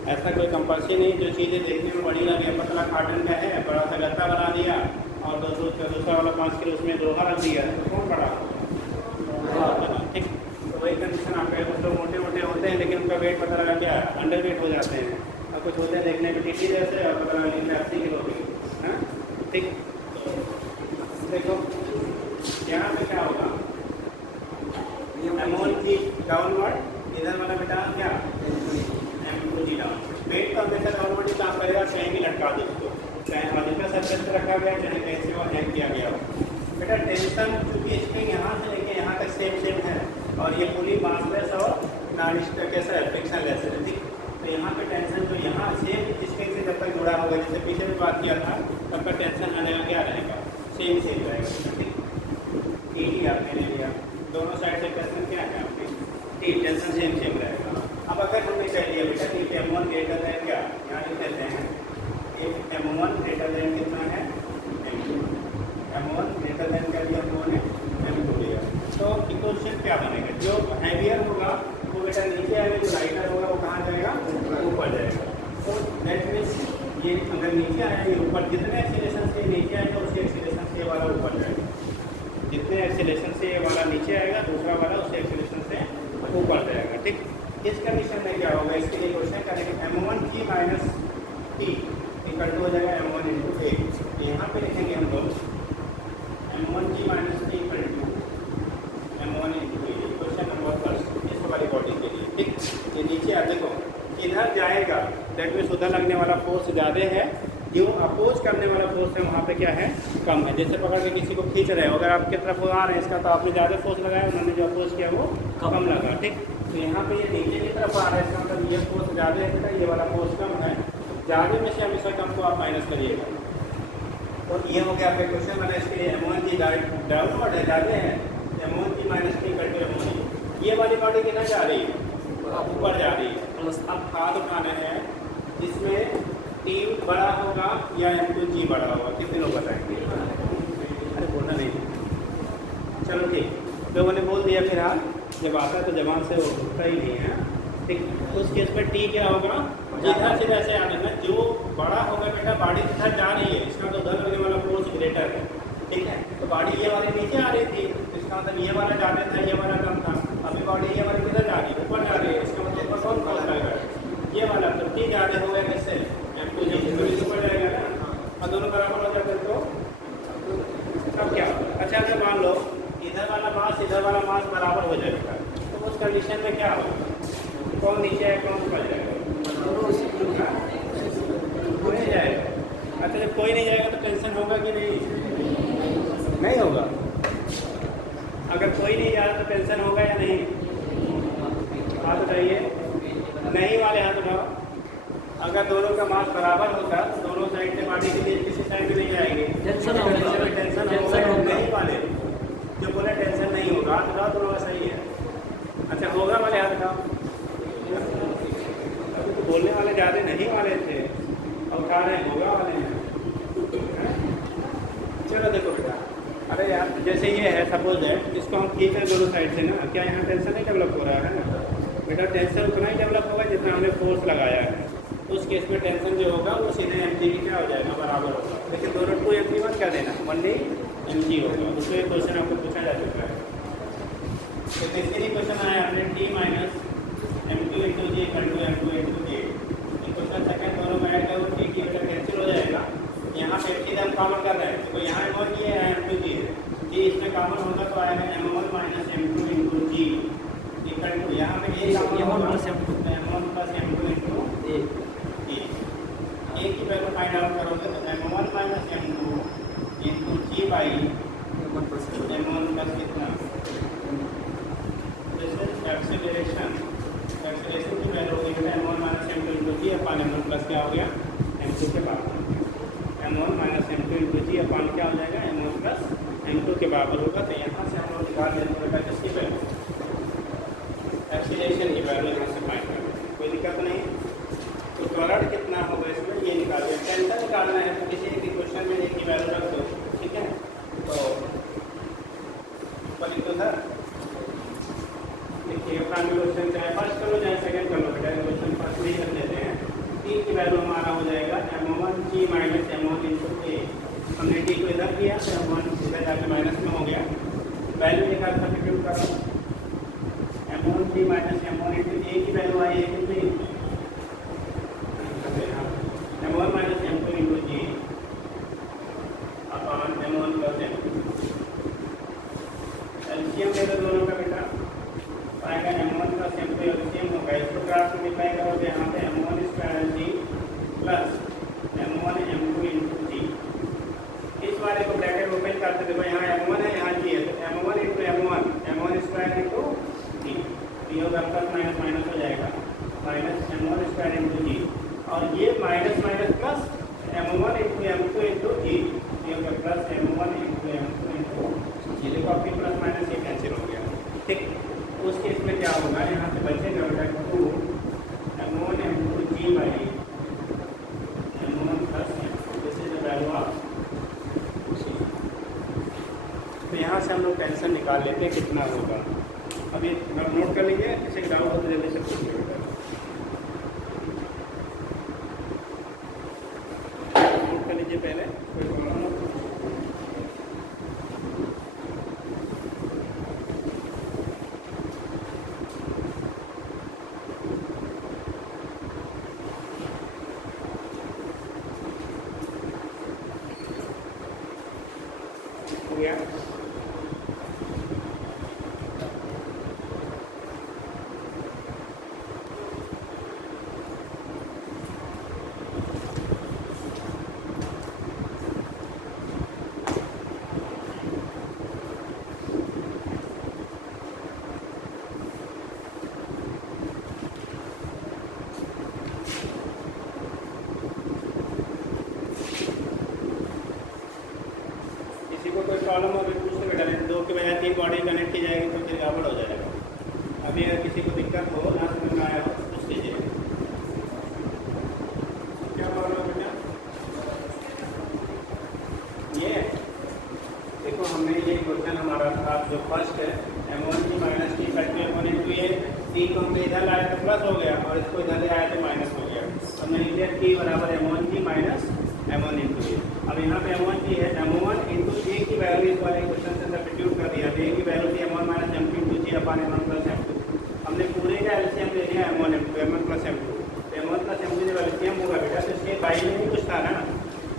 ऐसा कोई कंपल्सरी नहीं, जो चीज़ें देखने में बड़ी लगे, पतला कॉटन का है, बड़ा सा गत्ता बना दिया और दूसरा वाला 5 किलो उसमें लोहा रख दिया तो कौन बड़ा होगा, ठीक। तो वही कंडीशन आपका, कुछ लोग मोटे मोटे होते हैं लेकिन उनका वेट पता लगा क्या अंडर वेट हो जाते हैं, और कुछ होते हैं देखने में टीटी जैसे और पता लगा 80 किलो के, हाँ, ठीक। तो देखो यहाँ पे क्या होगा, M1G डाउनवर्ड, इधर वाला बेटा क्या M2G डाउनवर्ड। वेट तो हमेशा डाउनवर्ड ही काम करेगा, कहीं भी लटका दो उसको, चाहे हॉरिजॉन्टल सरफेस पर रखा गया चाहे कहीं से वो हैंग किया गया हो। बेटा टेंशन चूँकि इसके यहाँ से लेके यहाँ तक सेम है और ये पूरी मासलेस और नॉन कैसा है, फ्रिक्शनलेस है, ठीक। तो यहाँ पे टेंशन जो यहाँ सेम इसके से जब तक जुड़ा होगा, जैसे पीछे भी बात किया था, तब का टेंशन आने का क्या रहेगा, सेम रहेगा, ठीक। टी आपने ले लिया, दोनों साइड से टेंशन क्या है आपकी टी, टेंशन सेम सेम रहेगा। अब अगर हमने कह दिया बेटा कि M1 ग्रेटर देन क्या, यहाँ लिख देते हैं एक M1 ग्रेटर देन कितना है M2, M1 ग्रेटर देन क्या दिया हम लोगों ने M2 लिया, तो इक्वेशन क्या बनेगा, जो हैवियर होगा वो बेटा नीचे आएगा, जो लाइटर होगा वो कहाँ जाएगा ऊपर जाएगा। तो दैट मीन्स ये अगर नीचे आया ये ऊपर, जितने एक्सीलेशन से नीचे आएगा उसी एक्सीलेशन से वाला ऊपर जाएगा, जितने एक्सीलेशन से ये वाला नीचे आएगा दूसरा वाला उसी एक्सीलेशन से ऊपर जाएगा। ठीक, इस कंडीशन में क्या होगा, इसके लिए क्वेश्चन करेंगे M1G minus T equal to हो जाएगा M1 इंटू ए। यहाँ पे लिखेंगे हम लोग M1G minus T equal to M1 into A, question number first इस वाली बॉडी के लिए। ठीक, ये नीचे आ देखो इधर जाएगा, दैट मीन्स उधर लगने वाला फोर्स ज़्यादा है, जो अपोज करने वाला फोर्स है वहाँ पे क्या है कम है। जैसे पकड़ के किसी को खींच रहे हो, अगर आपकी तरफ आ रहे हैं इसका तो आपने ज़्यादा फोर्स लगाया, उन्होंने जो अपोज किया वो कम लगा। ठीक, तो यहाँ पे ये नीचे की तरफ आ रहा है, इसका मतलब ये फोर्स ज़्यादा है बेटा, ये वाला फोर्स कम है, ज़्यादा में से हमेशा कम को आप माइनस करिएगा। और ये हो गया आपका क्वेश्चन बना, इसके लिए M1G डाउनवर्ड है, ज़्यादा है, M1G minus T equal to M1G। ये वाली बॉडी किधर जा रही है ऊपर जा रही है। अब हाथ उठाना है, इसमें T बड़ा होगा या M2G बड़ा होगा, कितने लोग बताएंगे? अरे बोलना नहीं, चलो ठीक, लोगों ने बोल दिया फिर हाथ, जब आता है तो जबान से वो उठता ही नहीं है। ठीक, उस केस में T क्या होगा, जिधर से वैसे आने में जो बड़ा होगा बेटा बॉडी जिधर जा रही है, इसका तो उधर लगने वाला फोर्स ग्रेटर है। ठीक है, तो बॉडी ये वाली नीचे आ रही थी, इसका मतलब ये वाला ज़्यादा था, ये वाला कम था, अभी बॉडी ये वाली किधर जा रही है ऊपर जा रही है, इसका मतलब ऊपर कौन फोर्स लगेगा, ये वाला। तो T ज़्यादा हो गया किससे M2G ऊपर जाएगा ना, और दोनों बराबर हो जाते तो अब क्या होगा। अच्छा अगर मान लो इधर वाला मास बराबर हो जाएगा, तो उस कंडीशन में क्या होगा, कौन नीचे है कौन ऊपर जाएगा, कोई नहीं जाएगा। अच्छा जब कोई नहीं जाएगा तो टेंशन होगा कि नहीं होगा, अगर कोई नहीं जा रहा तो टेंशन होगा या नहीं, हाथ उठाइए, नहीं वाले हाथ उठाओ। अगर दोनों का मास बराबर होता तो दोनों साइड से बॉडी के लिए किसी साइड में नहीं जाएंगे, टेंशन होगा। नहीं वाले जो बोले टेंशन नहीं होगा, हाथ उठाओ, दोनों का सही है। अच्छा होगा वाले हाथ उठाओ, तो बोलने वाले ज़्यादा नहीं वाले थे और उठा रहे होगा वाले हैं। चलो देखो बेटा, अरे यार जैसे ये है सपोज है, इसको हम खींच रहे दोनों साइड से ना, क्या यहाँ टेंशन नहीं डेवलप हो रहा है ना बेटा, टेंशन उतना ही डेवलप होगा जितना हमने फोर्स लगाया है। उस केस में टेंशन जो होगा वो सीधे M3 क्या हो जाएगा बराबर होगा, लेकिन दोनों को M3 क्या देना, ओनली MG होगा। उसमें क्वेश्चन आपको पूछा जा चुका है। तो तीसरी क्वेश्चन आया हमने T minus M2 into G equal to M2 into J। Question second दोनों में ऐड करो, T बेटा कैंसिल हो जाएगा, यहाँ पे T हम कॉमन कर रहे हैं, तो यहाँ M1G है M2G है, G इसमें कॉमन होगा तो आएगा M1 minus M2 into G equal to, यहाँ पे ये M1 प्लस M2 इंटू ए की वैल्यू फाइंड आउट करोगे तो M1 minus M2 into G by M1 plus कितना, एक्सेलरेशन की वैल्यू होगी M1 minus M2 into G अपान M1 प्लस क्या हो गया M2 के बराबर, M1 minus M2 into G अपान क्या हो जाएगा M1 प्लस M2 के बराबर होगा। तो यहाँ से हम लोग निकाल लेते हैं किसकी वैल्यू, एक्सीलरेशन की वैल्यू यहाँ से फाइंड करें, कोई दिक्कत नहीं। तो त्वरण कितना होगा इसमें ये निकाल दिया, टेंशन निकालना है तो किसी एक क्वेश्चन में एक की वैल्यू रख दो, ठीक है। तो ऊपर लिख दो सर, देखिए प्राइमरी क्वेश्चन चाहे फर्स्ट कर लो चाहे सेकंड कर लो बेटा, क्वेश्चन फर्स्ट में ही कर देते हैं। T की वैल्यू हमारा हो जाएगा M1G minus M1 into A, हमने T को इधर किया तो M1 इधर जाके माइनस में हो गया, वैल्यू निकाल सब्स्टिट्यूट करो, M1G minus M1 into A की वैल्यू आई है कितनी, M1 minus M2 into G upon M1 plus M2, LCM ले लो दोनों का बेटा, आएगा M1 प्लस M2 एलसीएम होगा, इसको क्रॉस मल्टीप्लाई करोगे यहाँ पे M1 square G plus M1 M2 into G, इस वाले को ब्रैकेट ओपन करते देखो, यहाँ M1 है यहाँ G है, तो M1 into M1 square into G, ये होगा प्लस माइनस माइनस हो जाएगा, minus M1 square into G, और ये minus minus plus M1 into M2 into G, ये होगा plus M1 into M2 into ये देखो आपके प्लस माइनस ये कैंसिल हो गया, ठीक। उस केस में क्या होगा, यहाँ से बचेगा बेटा 2 m1 m2 g by m1 plus m2, this is the value of c। तो यहाँ से हम लोग टेंशन निकाल लेते हैं कितना होगा। अभी नोट कर लीजिए, किसी का डाउट हो तो जल्दी से पूछिए बेटा। नोट कर लीजिए पहले, कोई प्रॉब्लम हो। हो गया। किसी को कोई प्रॉब्लम हो पूछ के बेटा, नहीं 2 के बजाय 3 बॉडी कनेक्ट की जाएगी तो फिर गड़बड़ हो जाएगा। अभी अगर किसी को दिक्कत हो, ना समझ में आया हो, पूछ लीजिए। क्या प्रॉब्लम है बेटा? ये देखो, हमने ये क्वेश्चन हमारा था जो फर्स्ट है m1g माइनस टी फैक्टोरियल होने टू ये टी को हमने इधर लाया तो प्लस हो गया और इसको इधर ले आया तो माइनस हो गया। हमने लिया टी बराबर m1g माइनस m1 इंटू ए। अब यहाँ पे m1g है, m1 इंटू ए की वैल्यू इस वाले क्वेश्चन से सब्स्टिट्यूट कर दिया। ए की वैल्यू थी m1 माइनस m2 इंटू जी अपॉन m1 प्लस m2। हमने पूरे का एलसीएम ले लिया m1 m2 m1 plus m2। m1 plus m2 जब एलसीएम होगा बेटा तो इसके बाई में भी कुछ था ना,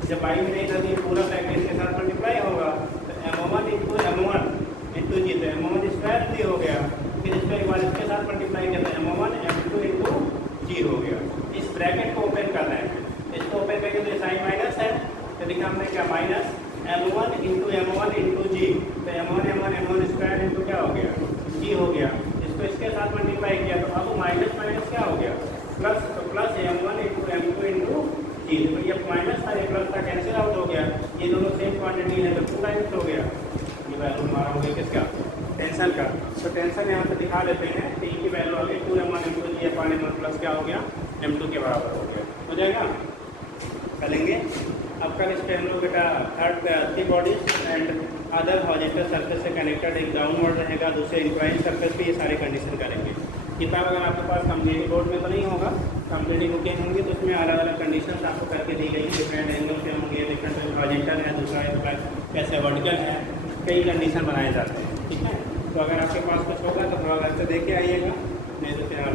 जब बाई में नहीं था तो पूरा पैकेज के साथ मल्टीप्लाई होगा तो m1 इंटू m1 इंटू जी, तो m1 स्क्वायर भी हो गया, फिर इसको एक बार इसके साथ मल्टीप्लाई किया तो m1 m2 इंटू जी हो गया। इस ब्रैकेट को ओपन करना है, इसको ओपन करके तो साइन माइनस है तो लिखा हमने क्या माइनस m1 इंटू जी, तो m1 स्क्वायर इंटू क्या हो गया जी हो गया। इसको इसके साथ मल्टीप्लाई किया तो अब माइनस माइनस क्या हो गया प्लस, तो प्लस m1 इंटू जी, तो ये माइनस था ये प्लस था कैंसिल आउट हो गया, ये दोनों सेम क्वांटिटी है तो 2 टाइम्स हो गया। ये वैल्यू हमारा हो गया किसका, टेंशन का। तो टेंशन यहाँ पे दिखा देते हैं, टी की वैल्यू हो गई 2m1 इंटू जी अपॉन m1 प्लस क्या हो गया m2 के बराबर हो गया। हो जाएगा, करेंगे। अब कल इस पे हम लोग बेटा third 3 bodies and other horizontal surface से कनेक्टेड, एक डाउनवर्ड रहेगा, दूसरे इंक्लाइन सरफेस पे, ये सारे कंडीशन करेंगे। किताब अगर आपके पास कंप्लीट बोर्ड में तो नहीं होगा, कंप्लीट बुकें होंगी तो उसमें अलग अलग कंडीशन आपको करके दी गई, डिफरेंट एंगल के होंगे, डिफरेंट हॉरिजॉन्टल है, दूसरा कैसे वर्टिकल है, कई कंडीशन बनाए जाते हैं, ठीक है। तो अगर आपके पास कुछ होगा तो थोड़ा घर से देख के आइएगा, नहीं तो फिर आप